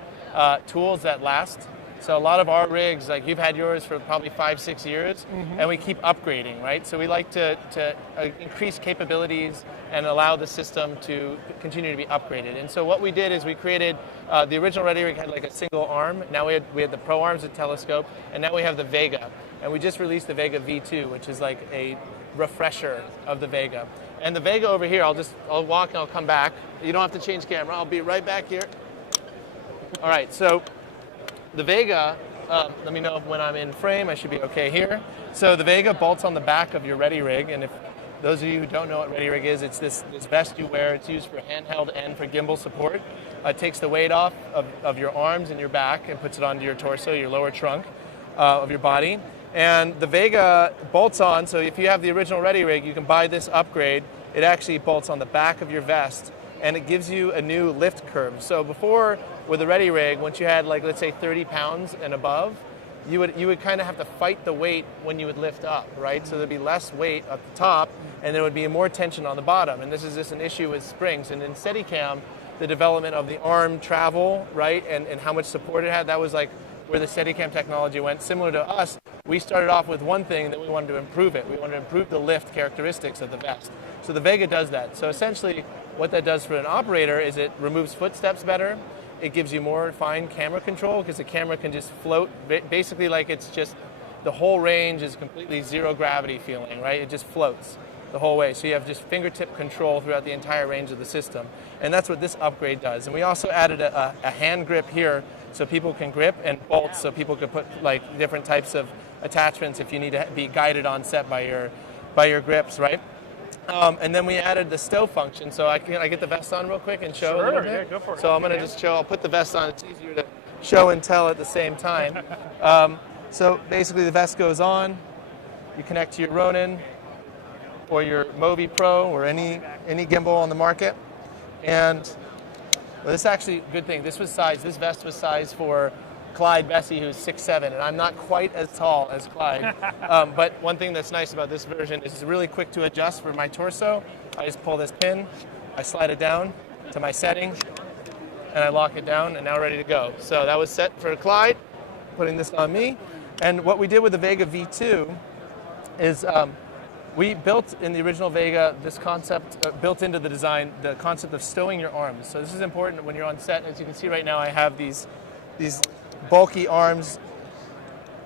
tools that last. So a lot of our rigs, like you've had yours for probably 5-6 years, and we keep upgrading, right? So we like to increase capabilities and allow the system to continue to be upgraded. And so what we did is we created, the original Ready Rig had like a single arm. Now we had the Pro Arms with telescope, and now we have the Vega. And we just released the Vega V2, which is like a refresher of the Vega. And the Vega over here, I'll walk and I'll come back. You don't have to change camera. I'll be right back here. All right, so the Vega, let me know when I'm in frame. I should be okay here. So the Vega bolts on the back of your Ready Rig, and if those of you who don't know what Ready Rig is, it's this vest you wear. It's used for handheld and for gimbal support. It takes the weight off of your arms and your back and puts it onto your torso, your lower trunk of your body. And the Vega bolts on, so if you have the original Ready Rig, you can buy this upgrade. It actually bolts on the back of your vest, and it gives you a new lift curve. So before, with the Ready Rig, once you had like, let's say 30 pounds and above, you would kind of have to fight the weight when you would lift up, right? So there'd be less weight at the top, and there would be more tension on the bottom. And this is just an issue with springs. And in Steadicam, the development of the arm travel, right, and how much support it had, that was like where the Steadicam technology went. Similar to us, we started off with one thing, and then we wanted to improve it. We wanted to improve the lift characteristics of the vest. So the Vega does that. So essentially, what that does for an operator is it removes footsteps better. It gives you more fine camera control because the camera can just float, basically like it's just, the whole range is completely zero gravity feeling, right? It just floats the whole way. So you have just fingertip control throughout the entire range of the system. And that's what this upgrade does. And we also added a hand grip here so people can grip, and bolts so people could put like different types of attachments if you need to be guided on set by your grips, right? And then we added the stow function. So I get the vest on real quick and show a little bit? Yeah, go for it. So I'm going to just show, I'll put the vest on. It's easier to show and tell at the same time. So basically the vest goes on. You connect to your Ronin or your Movi Pro or any gimbal on the market. And well, this is actually a good thing. This vest was sized for Clyde Bessie, who's 6'7", and I'm not quite as tall as Clyde. But one thing that's nice about this version is it's really quick to adjust for my torso. I just pull this pin, I slide it down to my settings, and I lock it down, and now ready to go. So that was set for Clyde, putting this on me. And what we did with the Vega V2 is we built in the original Vega this concept, built into the design, the concept of stowing your arms. So this is important when you're on set. As you can see right now, I have these bulky arms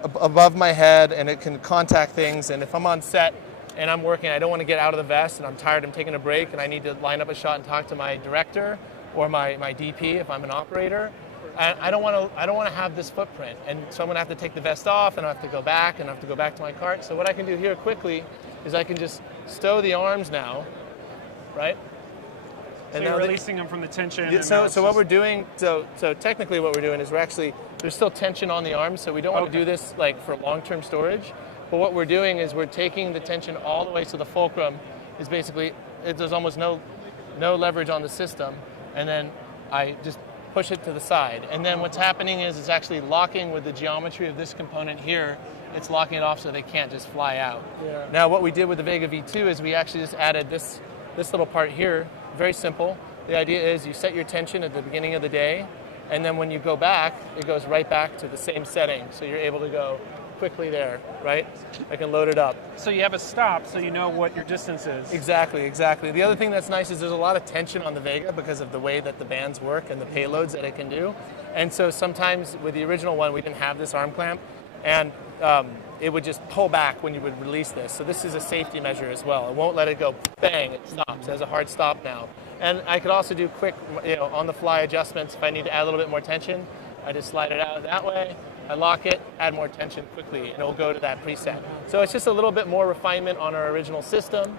above my head, and it can contact things. And if I'm on set, and I'm working, I don't want to get out of the vest, and I'm tired, I'm taking a break, and I need to line up a shot and talk to my director or my DP if I'm an operator. And I don't want to have this footprint, and so I'm going to have to take the vest off, and I have to go back, and I have to go back to my cart. So what I can do here quickly is I can just stow the arms now, right? So And you're now releasing them from the tension. Yeah, and so now it's what just- we're doing, so technically what we're doing is there's still tension on the arms, so we don't want to do this like for long-term storage. But what we're doing is we're taking the tension all the way to the fulcrum. Is basically there's almost no leverage on the system, and then I just push it to the side. And then what's happening is it's actually locking with the geometry of this component here. It's locking it off so they can't just fly out. Yeah. Now what we did with the Vega V2 is we actually just added this little part here. Very simple. The idea is you set your tension at the beginning of the day, and then when you go back, it goes right back to the same setting. So you're able to go quickly there, right? I can load it up. So you have a stop, so you know what your distance is. Exactly. The other thing that's nice is there's a lot of tension on the Vega because of the way that the bands work and the payloads that it can do. And so sometimes with the original one, we didn't have this arm clamp, and it would just pull back when you would release this. So this is a safety measure as well. It won't let it go bang, it stops. It has a hard stop now. And I could also do quick, on-the-fly adjustments if I need to add a little bit more tension. I just slide it out that way. I lock it, add more tension quickly, and it'll go to that preset. So it's just a little bit more refinement on our original system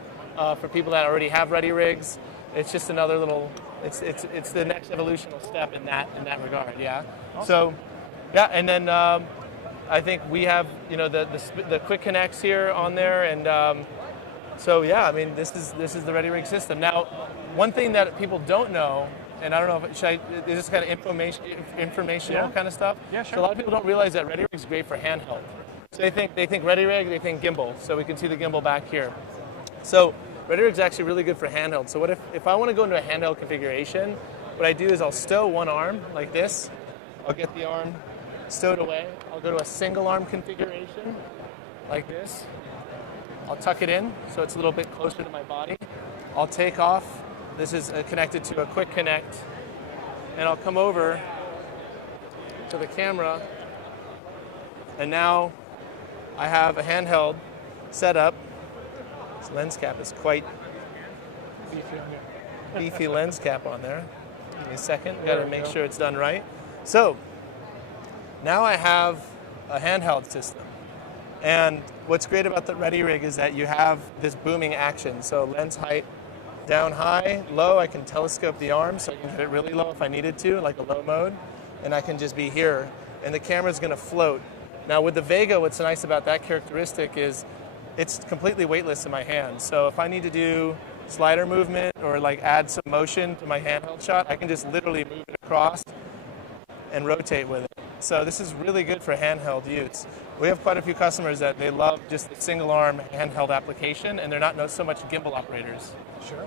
for people that already have ready rigs. It's just another little. It's the next evolutional step in that regard. Yeah. Awesome. So, yeah, and then I think we have the quick connects here on there, and so yeah, I mean this is the ready rig system. Now, one thing that people don't know. And I don't know if is this kind of informational kind of stuff. Yeah, sure. So a lot of people don't realize that ready rig is great for handheld. So they think ready rig, they think gimbal. So we can see the gimbal back here. So ready rig is actually really good for handheld. So what if I want to go into a handheld configuration? What I do is I'll stow one arm like this. I'll get the arm stowed away. I'll go to a single arm configuration like this. I'll tuck it in so it's a little bit closer to my body. I'll take off. This is connected to a quick connect, and I'll come over to the camera, and now I have a handheld setup. This lens cap is quite beefy lens cap on there. Give me a second, got to make sure it's done right. So now I have a handheld system, and what's great about the ready rig is that you have this booming action. So lens height, down high, low, I can telescope the arm, so I can get it really low if I needed to, like a low mode, and I can just be here, and the camera's gonna float. Now with the Vega, what's nice about that characteristic is it's completely weightless in my hand. So if I need to do slider movement or like add some motion to my handheld shot, I can just literally move it across and rotate with it. So this is really good for handheld use. We have quite a few customers that they love just the single arm handheld application, and they're not so much gimbal operators. Sure.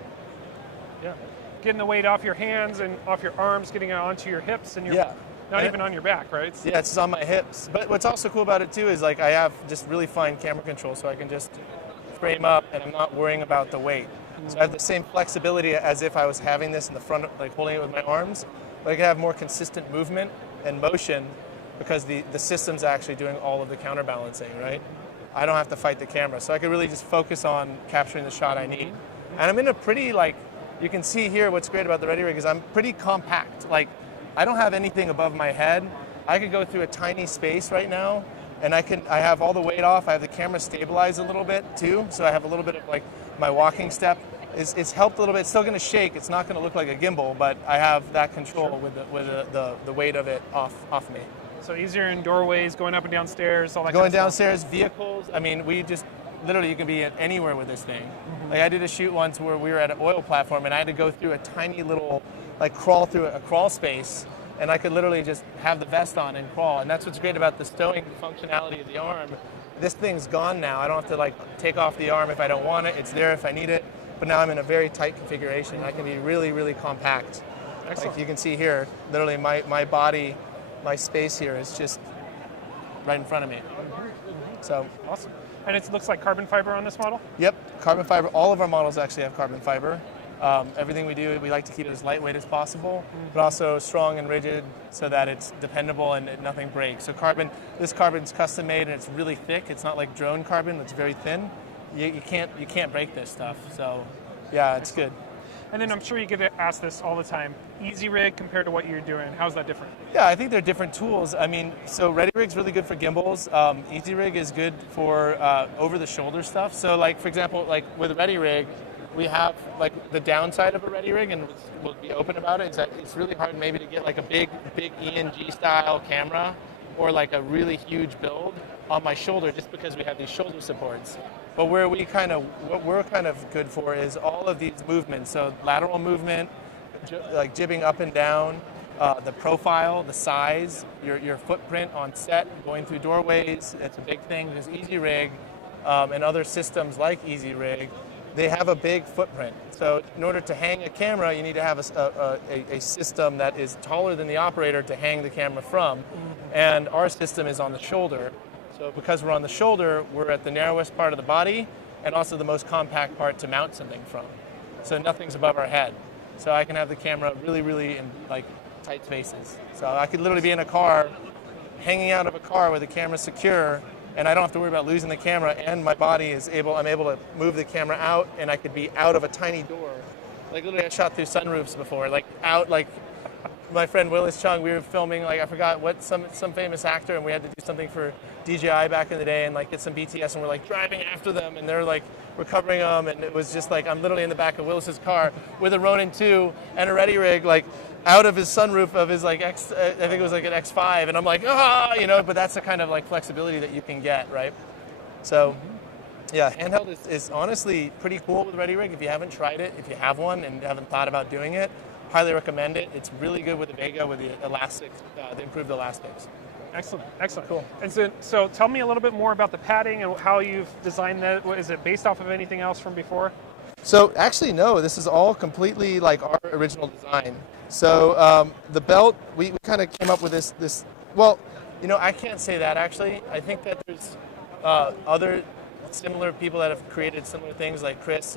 Yeah. Getting the weight off your hands and off your arms, getting it onto your hips and your not even on your back, right? Yeah, it's on my hips. But what's also cool about it too is like I have just really fine camera control, so I can just frame up and I'm not worrying about the weight. So I have the same flexibility as if I was having this in the front, like holding it with my arms, but I can have more consistent movement and motion because the system's actually doing all of the counterbalancing, right? I don't have to fight the camera, so I can really just focus on capturing the shot I need. And I'm in a pretty, like, you can see here what's great about the ready rig is I'm pretty compact. Like, I don't have anything above my head. I could go through a tiny space right now, and I have all the weight off. I have the camera stabilized a little bit too, so I have a little bit of like my walking step. It's helped a little bit. It's still going to shake. It's not going to look like a gimbal, but I have that control with the weight of it off me. So easier in doorways, going up and down stairs, all that Going kind of downstairs, vehicles. I mean, we just literally you can be anywhere with this thing. Like I did a shoot once where we were at an oil platform, and I had to go through a tiny little crawl through a crawl space, and I could literally just have the vest on and crawl. And that's what's great about the stowing functionality of the arm. This thing's gone now. I don't have to take off the arm if I don't want it. It's there if I need it. But now I'm in a very tight configuration. I can be really, really compact. Excellent. Like you can see here, literally my body, my space here is just right in front of me. So Awesome. And it looks like carbon fiber on this model? Yep, carbon fiber. All of our models actually have carbon fiber. Everything we do, we like to keep it as lightweight as possible, but also strong and rigid so that it's dependable and nothing breaks. So this carbon's custom made and it's really thick. It's not like drone carbon, it's very thin. you can't break this stuff. So yeah, it's good. And then I'm sure you get asked this all the time. Easy rig compared to what you're doing, how's that different? Yeah, I think they're different tools. I mean, so Ready Rig's really good for gimbals. Easy Rig is good for over-the-shoulder stuff. So, like for example, like with Ready Rig, we have like the downside of a Ready Rig, and we'll be open about it. Is that it's really hard maybe to get like a big ENG style camera or like a really huge build on my shoulder, just because we have these shoulder supports. But what we're kind of good for is all of these movements. So lateral movement, like jibbing up and down, the profile, the size, your footprint on set, going through doorways. It's a big thing. There's Easy Rig and other systems like Easy Rig. They have a big footprint. So in order to hang a camera, you need to have a system that is taller than the operator to hang the camera from. And our system is on the shoulder. So because we're on the shoulder, we're at the narrowest part of the body and also the most compact part to mount something from. So nothing's above our head. So I can have the camera really, really in like tight spaces. So I could literally be in a car, hanging out of a car with the camera secure, and I don't have to worry about losing the camera, and my body is I'm able to move the camera out, and I could be out of a tiny door. Like literally I shot through sunroofs before, like out, like my friend Willis Chung, we were filming, like I forgot what, some famous actor, and we had to do something for DJI back in the day and like get some BTS, and we're like driving after them, and they're like recovering them, and it was just like I'm literally in the back of Willis's car with a Ronin 2 and a Ready Rig, like out of his sunroof of his like I think it was like an X5, and I'm like, you know, but that's the kind of like flexibility that you can get, right? So yeah, handheld is honestly pretty cool with Ready Rig. If you haven't tried it, if you have one and haven't thought about doing it, highly recommend it. It's really good with the Vega with the elastics, the improved elastics. Excellent. Cool. And so tell me a little bit more about the padding and how you've designed that. Is it based off of anything else from before? So actually, no, this is all completely like our original design. So the belt, we kind of came up with this, well, you know, I can't say that actually. I think that there's other similar people that have created similar things, like Chris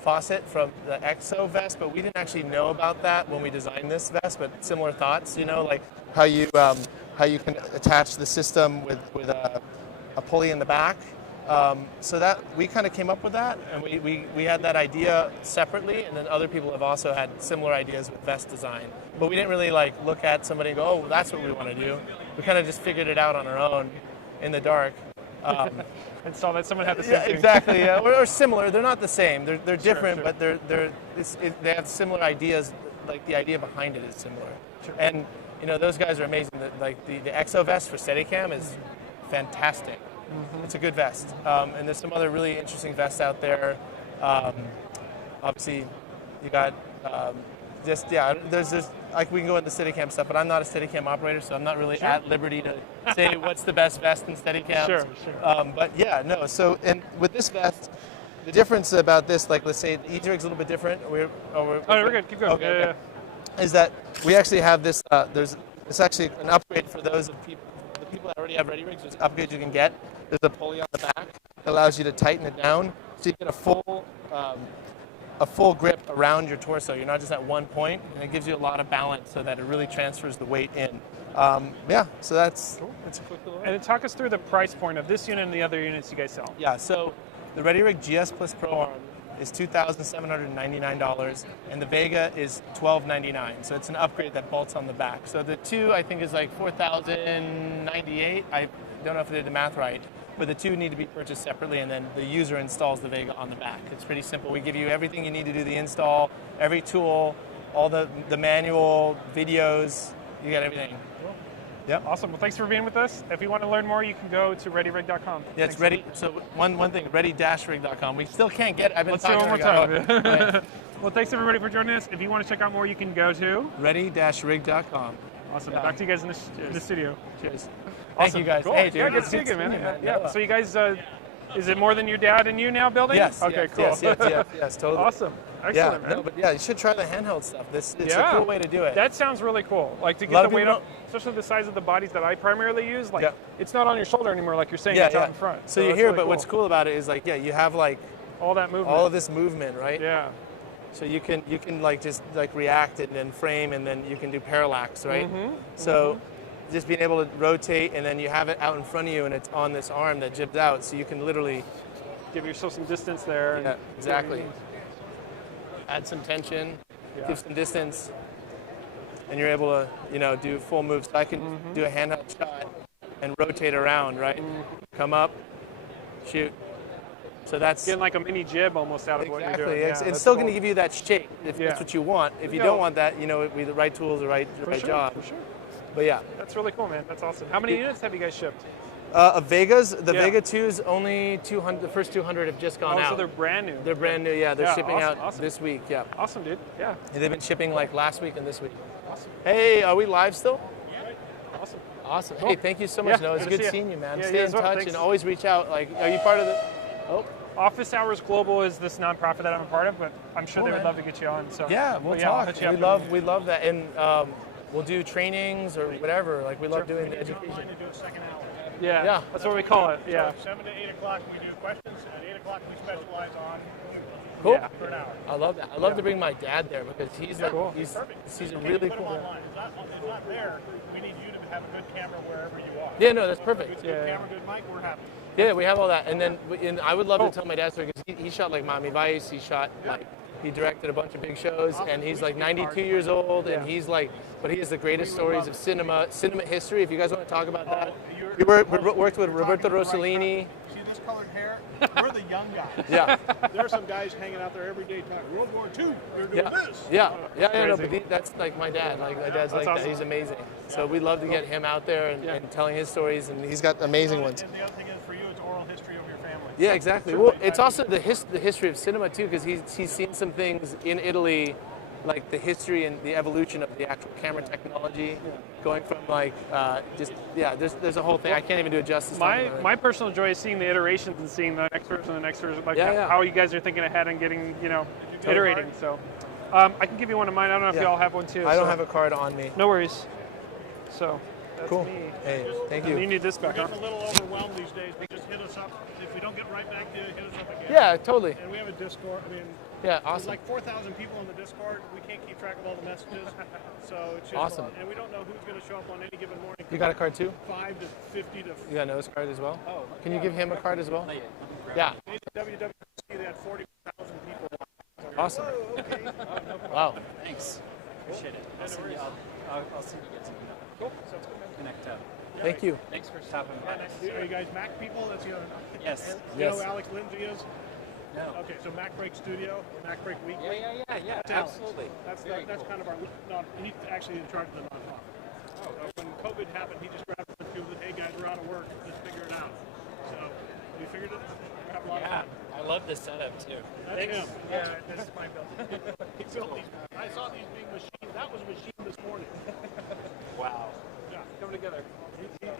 Fawcett from the EXO vest, but we didn't actually know about that when we designed this vest, but similar thoughts, you know, like how you can attach the system with a pulley in the back. So that we kind of came up with that, and we had that idea separately, and then other people have also had similar ideas with vest design. But we didn't really like look at somebody and go, oh, that's what we want to do. We kind of just figured it out on our own in the dark. And saw that someone had the same thing. Exactly, yeah. Or similar. They're not the same. They're different, sure. But they have similar ideas. Like the idea behind it is similar. Sure. And you know, those guys are amazing. Like the EXO vest for Steadicam is fantastic. Mm-hmm. It's a good vest. And there's some other really interesting vests out there. Obviously, you got there's like we can go into Steadicam stuff, but I'm not a Steadicam operator, so I'm not really at liberty to say what's the best vest in Steadicam. Sure. But yeah, no. So and with this vest, the difference about this, like let's say the Easy Rig's a little bit different. We're good. Keep going. Okay. Is that we actually have this? It's actually an upgrade for those of the people that already have Ready Rigs. There's upgrades you can get. There's a pulley on the back that allows you to tighten it down, so you get a full grip around your torso. You're not just at one point, and it gives you a lot of balance so that it really transfers the weight in. So that's cool. It's a quick little. And then talk us through the price point of this unit and the other units you guys sell. Yeah, so the Ready Rig GS Plus Pro Arm is $2,799, and the Vega is $1,299. So it's an upgrade that bolts on the back. So the two, I think, is like $4,098. I don't know if I did the math right. But the two need to be purchased separately, and then the user installs the Vega on the back. It's pretty simple. We give you everything you need to do the install, every tool, all the manual, videos, you got everything. Cool. Yeah. Awesome. Well, thanks for being with us. If you want to learn more, you can go to readyrig.com. Yeah, it's ready. So one thing, ready-rig.com. We still can't get it. I've been Let's do it talking one more time. Right. Well, thanks everybody for joining us. If you want to check out more, you can go to ready-rig.com. Awesome. Yeah. Back to you guys in the studio. Cheers. Awesome. Thank you guys. Cool. Hey, dude, yeah, good seeing you, man. Yeah. So you guys, is it more than your dad and you now building? Yes. Okay, yes, cool. Yes, totally. Awesome. Excellent, man. No, but yeah, you should try the handheld stuff. It's a cool way to do it. That sounds really cool. Like to get the weight up, especially the size of the bodies that I primarily use. Like it's not on your shoulder anymore, like you're saying. It's out in front. So you hear, really but what's cool about it is like, you have like all that movement, all of this movement, right? Yeah. So you can like just like react and then frame, and then you can do parallax, right? Mm-hmm. So. Just being able to rotate, and then you have it out in front of you, and it's on this arm that jibs out, so you can literally give yourself some distance there. Yeah, exactly. Add some tension, give some distance, and you're able to, do full moves. So I can do a handheld shot and rotate around, right? Come up, shoot. So that's getting like a mini jib almost out of what you're doing. Exactly. It's still going to give you that shape if that's what you want. If you don't want that, with the right tools, the right job. For sure. But yeah. That's really cool, man. That's awesome. How many units have you guys shipped? Of Vegas, the Vega 2's only 200. The first 200 have just gone out. So they're brand new. They're brand new. Yeah, they're shipping awesome, out this week. Yeah. Awesome, dude. Yeah. And they've been shipping like last week and this week. Awesome. Hey, are we live still? Awesome. Awesome. Cool. Hey, thank you so much. Yeah, No, it's good to good see seeing you, man. Yeah, Stay in touch and always reach out. Like, are you part of the? Oh. Office Hours Global is this nonprofit that I'm a part of, but I'm sure Cool, they would man. love to get you on. So yeah, we'll I'll talk. hit you up. We love that, and we'll do trainings or whatever. Like we love doing the education. Online to do a second hour. Yeah, that's what we call it. Yeah. So 7 to 8 o'clock we do questions. At 8 o'clock we specialize on Cool. Yeah. for an hour. I love that. I love to bring my dad there because he's like, cool. he's a Can't really put cool them guy. online. It's not there. We need you to have a good camera wherever you are. Yeah, no, that's perfect. Good camera, good mic, we're happy. Yeah, we have all that, and then I would love to tell my dad's story because he shot like Miami Vice. He shot like he directed a bunch of big shows, and he's like 92 years old, and he's like, but he has the greatest stories of cinema history. If you guys want to talk about that, we worked with Roberto Rossellini. See this colored hair? We're the young guys. Yeah. There are some guys hanging out there every day talking World War II. They're doing this. Yeah. No, but that's like my dad. Like my dad's like awesome. that. He's amazing. So we'd love to get him out there and telling his stories, and he's got amazing ones. And the other thing is for you, it's oral history of your family. Yeah, exactly. Well, it's also the history of cinema too, because he's seen some things in Italy, like the history and the evolution of the actual camera technology, going from like there's a whole thing. I can't even do it justice. My personal joy is seeing the iterations and seeing the next version and the next version, like Yeah. how you guys are thinking ahead and getting, iterating. So I can give you one of mine. I don't know if y'all have one too. I don't have a card on me. No worries. So that's Cool. me. Hey, thank You you. need this We're back, huh? getting a little overwhelmed these days, but just hit us up. If we don't get right back to you, hit us up again. Yeah, totally. And we have a Discord. I mean, Yeah, there's awesome. like 4,000 people on the Discord. We can't keep track of all the messages. So it's just Awesome. and we don't know who's going to show up on any given morning. You got a card too? 5 to 50 to You got a nose card as well? Can you give him a card as well? Yeah. WWC. They had 40,000 people. Awesome. Oh, okay. Wow. Thanks. Appreciate it. I'll see you guys Cool. Sounds good, man. connect up. Thank you. Thanks for stopping by. Are you guys Mac people? That's the other. Yes. You know Yes. who Alex Lindsay is? No. Okay, so Mac Break Studio, Mac Break Weekly. Yeah, That's absolutely. That's kind of our he's actually in charge of the nonprofit. So when COVID happened, he just grabbed a few of the, hey guys, we're out of work, let's figure it out. So we figured it. We're having a lot of Yeah, fun. I love the setup too. That's him. Yeah, that's my build. He built these. I saw these being machined. That was a machine this morning. Wow. Yeah, coming together.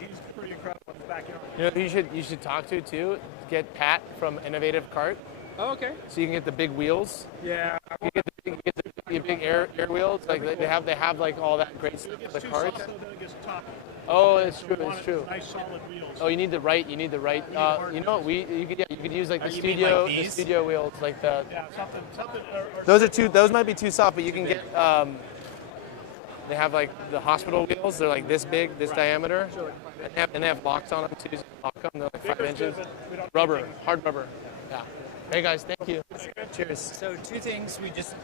He's pretty incredible in the backyard. You know who you should talk to too? Get Pat from Innovative Cart. Oh, okay. So you can get the big wheels. Yeah. You get the big air wheels. Like they have like all that great stuff It for gets the too carts. soft, so then it gets tough. Oh, it's So true. we want It's it true. Nice solid wheels. Oh, you need the right. You know what? You could use like the you mean studio like the these? studio wheels like the. Yeah, something. Or Those might be too soft, but you can get. They have like the hospital wheels. They're like this big, this diameter, and they have locks on them too. So you lock them. They're like 5 inches. we don't Rubber, hard rubber. Yeah. Hey guys, thank you. Cheers. So two things,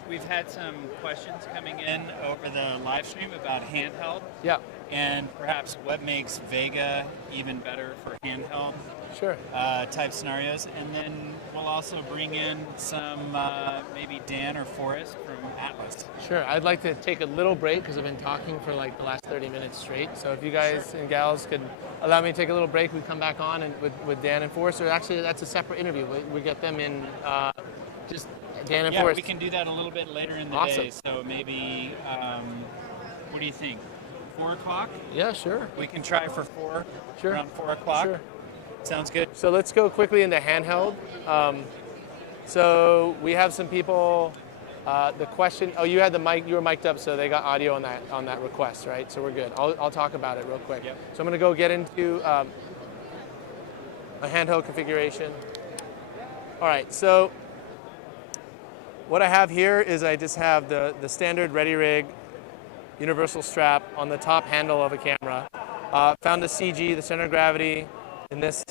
we've had some questions coming in over the live stream about handheld, Yeah. and perhaps what makes Vega even better for handheld Sure. type scenarios, and then we'll also bring in some maybe Dan or Forrest from Atlas. Sure. I'd like to take a little break because I've been talking for like the last 30 minutes straight. So if you guys and gals could allow me to take a little break, we come back on and with Dan and Forrest. Or actually, that's a separate interview. We get them in just Dan and Yeah, Forrest. we can do that a little bit later in the Awesome. day. So maybe, what do you think? 4 o'clock? Yeah, sure. We can try for 4. Sure. Around 4 o'clock. Sure. Sounds good. So let's go quickly into handheld. So we have some people. The question. Oh, you had the mic. You were mic'd up, so they got audio on that request, right? So we're good. I'll talk about it real quick. Yep. So I'm going to go get into a handheld configuration. All right. So what I have here is I just have the standard Ready Rig universal strap on the top handle of a camera. Found the CG, the center of gravity, in this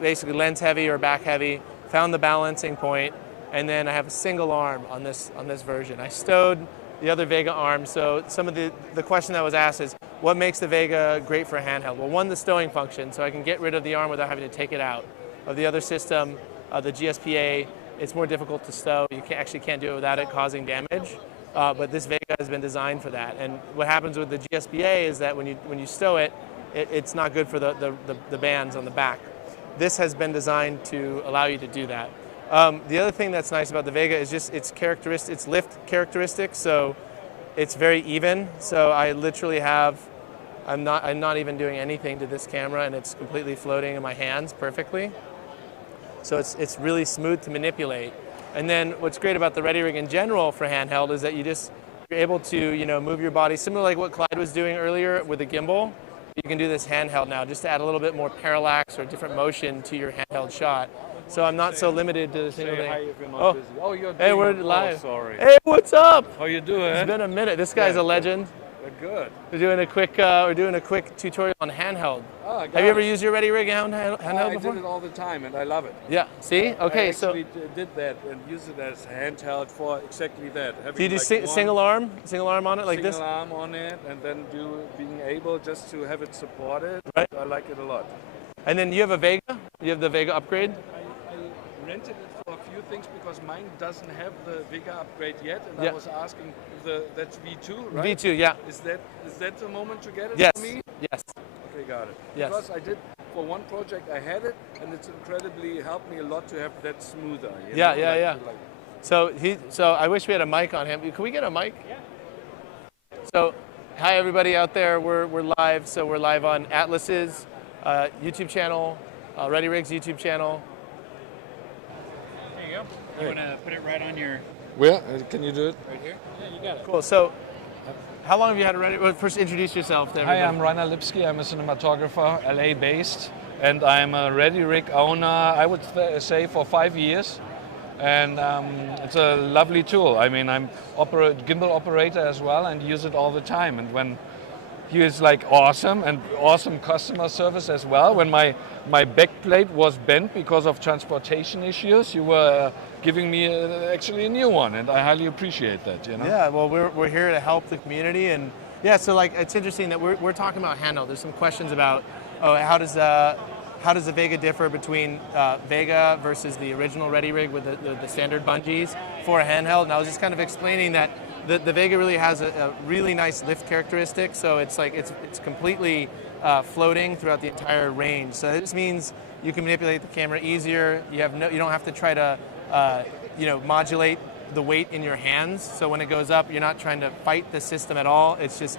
basically lens heavy or back heavy, found the balancing point, and then I have a single arm on this version. I stowed the other Vega arm, so some of the question that was asked is, what makes the Vega great for a handheld? Well, one, the stowing function, so I can get rid of the arm without having to take it out. Of the other system, the GSPA, it's more difficult to stow. You actually can't do it without it causing damage. But this Vega has been designed for that. And what happens with the GSPA is that when you stow it, it's not good for the bands on the back. This has been designed to allow you to do that. The other thing that's nice about the Vega is just its lift characteristics. So it's very even. So I literally I'm not even doing anything to this camera, and it's completely floating in my hands perfectly. So it's really smooth to manipulate. And then what's great about the ReadyRig in general for handheld is that you're able to move your body similar like what Clyde was doing earlier with the gimbal. You can do this handheld now just to add a little bit more parallax or different motion to your handheld shot. So I'm not so limited to the single thing. Hi if you're not busy. Oh, you're hey, we're doing live. Oh, sorry. Hey, what's up? How you doing? It's been a minute. This guy's a legend. Good. We're doing a quick tutorial on handheld. Ah, Have you ever used your ReadyRig handheld I before? did it all the time, and I love it. Yeah. See? Okay. I So actually did that and used it as handheld for exactly that. do you do like single arm on it like this? Single arm on it, and then being able just to have it supported. Right. I like it a lot. And then you have a Vega. You have the Vega upgrade. I rented it for a few things because mine doesn't have the Vega upgrade yet, and Yeah. I was asking that's V2, right? V2. Yeah. Is that the moment to get it Yes. for me? Yes. Okay, got it. Yes. Because I did, for one project I had it, and it's incredibly helped me a lot to have that smoother. You Yeah, know? yeah. So I wish we had a mic on him. Can we get a mic? Yeah. So, hi everybody out there. We're live. So we're live on Atlas's YouTube channel, ReadyRig's YouTube channel. There you go. You want to put it right on your Where? Can you do it? right here? Yeah, you got it. Cool. So, how long have you had a Ready? Well, first, introduce yourself to everybody. Hi, I'm Rainer Lipsky. I'm a cinematographer, LA based, and I'm a ReadyRig owner, I would say, for 5 years. And it's a lovely tool. I mean, I'm gimbal operator as well and use it all the time. And when he is like awesome and awesome customer service as well. When my back plate was bent because of transportation issues, you were giving me actually a new one, and I highly appreciate that. You know? Yeah, well, we're here to help the community, and yeah, so like it's interesting that we're talking about handheld. There's some questions about how does the Vega differ between Vega versus the original ReadyRig with the standard bungees for a handheld, and I was just kind of explaining that the Vega really has a really nice lift characteristic, so it's completely floating throughout the entire range. So this means you can manipulate the camera easier. You don't have to try to modulate the weight in your hands. So when it goes up, you're not trying to fight the system at all. It's just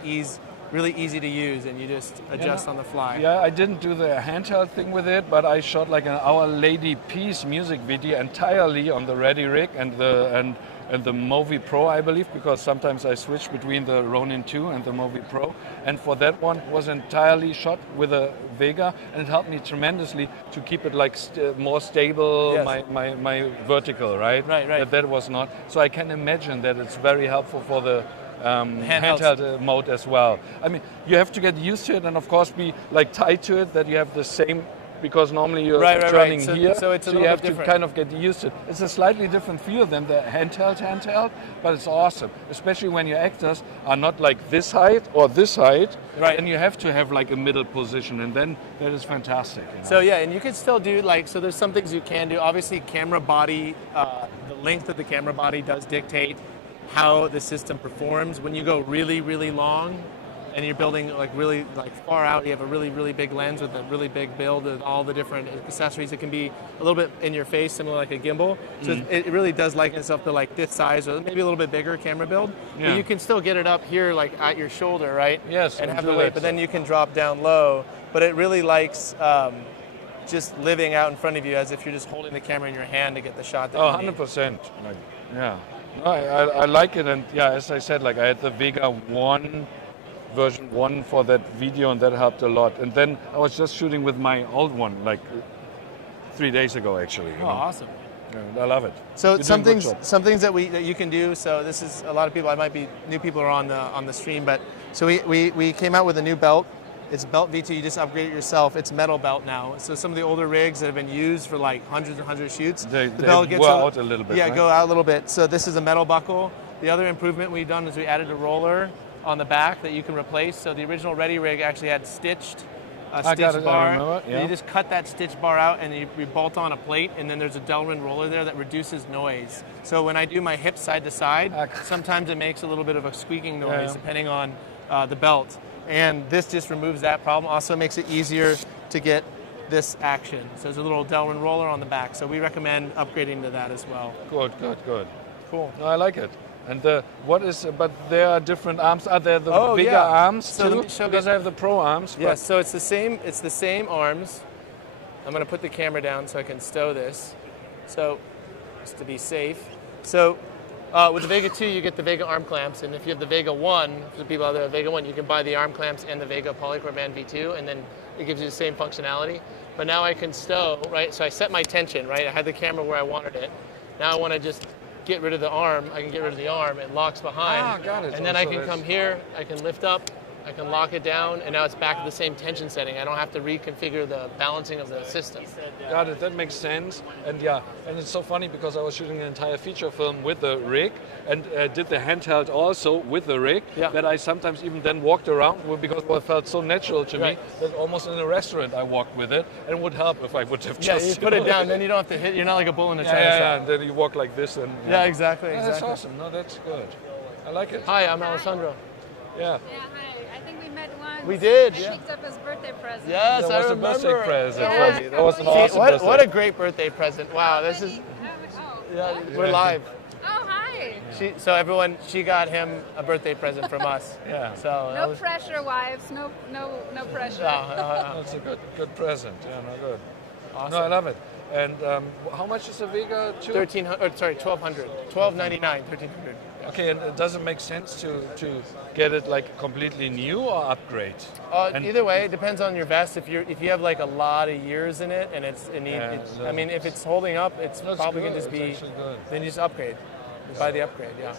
really easy to use, and you just adjust on the fly. Yeah, I didn't do the handheld thing with it, but I shot like an Our Lady Peace music video entirely on the ReadyRig and the Movi Pro, I believe, because sometimes I switch between the Ronin 2 and the Movi Pro. And for that one, was entirely shot with a Vega, and it helped me tremendously to keep it like more stable, Yes. my vertical, right? Right. That was not. So I can imagine that it's very helpful for the handheld mode as well. I mean, you have to get used to it, and of course be like tied to it, that you have the same, because normally you're turning here, so it's a you little have bit to different. kind of get used to it. It's a slightly different feel than the handheld, but it's awesome, especially when your actors are not like this height or this height, Right. and you have to have like a middle position, and then that is fantastic. You know? So yeah, and you can still do so there's some things you can do. Obviously, camera body, the length of the camera body does dictate how the system performs. When you go really, really long, and you're building really far out, you have a really, really big lens with a really big build of all the different accessories. It can be a little bit in your face, similar like a gimbal. So it really does liken itself to like this size, or maybe a little bit bigger camera build. Yeah. But you can still get it up here, like at your shoulder, right? Yes, and and have do the weight. that. But then you can drop down low. But it really likes just living out in front of you as if you're just holding the camera in your hand to get the shot that you need. 100%. Like, yeah. No, I like it, and yeah, as I said, like I had the Vega 1 version 1 for that video, and that helped a lot. And then I was just shooting with my old one like 3 days ago, actually. You know? Awesome. Yeah, I love it. So You're some doing a good things job. that you can do. So this is a lot of people. I might be new people are on the stream, but so we came out with a new belt It's belt V2. You just upgrade it yourself. It's metal belt now. So some of the older rigs that have been used for like hundreds and hundreds of shoots, They belt gets wear out a little bit. Yeah, right? go out a little bit. So this is a metal buckle. The other improvement we've done is we added a roller on the back that you can replace. So the original Ready rig actually had stitched I got it, I bar. remember, yeah. You just cut that stitch bar out and you bolt on a plate, and then there's a Delrin roller there that reduces noise. So when I do my hips side to side, sometimes it makes a little bit of a squeaking noise depending on the belt. And this just removes that problem. Also makes it easier to get this action. So there's a little Delrin roller on the back. So we recommend upgrading to that as well. Good. Cool. No, I like it. And what is? But there are different arms. Are there the bigger yeah. arms So too? let me show Because I have the Pro arms. Yeah. So it's the same. It's the same arms. I'm going to put the camera down so I can stow this. So just to be safe. So with the Vega 2, you get the Vega arm clamps, and if you have the Vega 1, for the people out there, Vega 1, you can buy the arm clamps and the Vega Polycore Band V2, and then it gives you the same functionality. But now I can stow, right? So I set my tension, right? I had the camera where I wanted it. Now I want to just get rid of the arm. I can get rid of the arm. It locks behind. Got it. And then I can come here. I can lift up. I can lock it down, and now it's back to the same tension setting. I don't have to reconfigure the balancing of the system. Got it. That makes sense. And and it's so funny because I was shooting an entire feature film with the rig and did the handheld also with the rig. That I sometimes even then walked around with because it felt so natural to me that almost in a restaurant I walked with it, and it would help if I would have just. Yeah, you put it down, then you don't have to hit. You're not like a bull in a china shop. Yeah, and then you walk like this and. Yeah, exactly. That's awesome. No, that's good. I like it. Hi, I'm Alessandro. Yeah, hi. I think we met once. We did. I picked up his birthday present. Yes, that I was remember. a birthday present. Yeah. That was an awesome birthday. What a great birthday present! Wow, this is. We're live. Oh, hi. So everyone, she got him a birthday present from us. So No pressure, wives. No pressure. That's a good present. Yeah, no good. Awesome. No, I love it. And how much is a Vega 2? 1,200. $1,299. 1,300. Okay, and does it make sense to get it like completely new or upgrade? Either way, it depends on your vest. If you have like a lot of years in it and I mean, if it's holding up, it's probably going to just be. Then you just upgrade. Buy the upgrade. Yeah.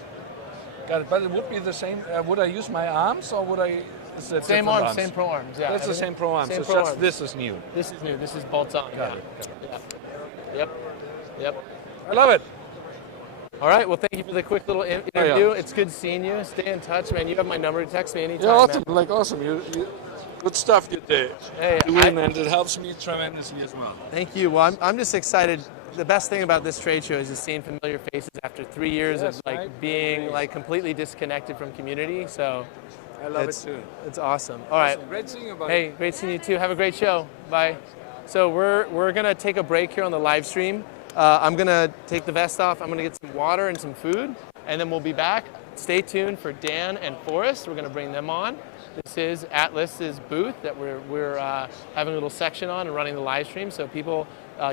Got it. But it would be the same. Would I use my arms or would I? Same arms, same pro arms. Yeah. That's the same pro arms. Same So pro arms. this is new. This is new. This is bolts on. Got it. Yep. I love it. All right. Well, thank you for the quick little interview. It's good seeing you. Stay in touch, man. You have my number. Text me anytime. Yeah, awesome. Man. Like awesome. You good stuff you did. Hey, and it helps me tremendously as well. Thank you. Well, I'm just excited. The best thing about this trade show is just seeing familiar faces after 3 years of being like completely disconnected from community. So I love it too. It's awesome. All right. Awesome. Great seeing you, buddy. Hey, great seeing you too. Have a great show. Bye. So we're gonna take a break here on the live stream. I'm gonna take the vest off. I'm gonna get some water and some food, and then we'll be back. Stay tuned for Dan and Forrest. We're gonna bring them on. This is Atlas's booth that we're having a little section on and running the live stream. So people,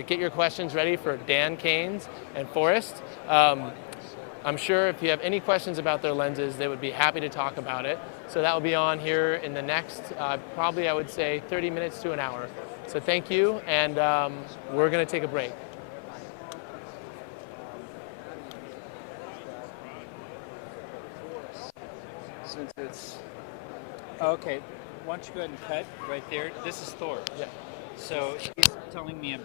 get your questions ready for Dan Keynes and Forrest. I'm sure if you have any questions about their lenses, they would be happy to talk about it. So that will be on here in the next, probably I would say 30 minutes to an hour. So thank you, and we're going to take a break. Since it's okay, why don't you go ahead and cut right there? This is Thor. Yeah. So he's telling me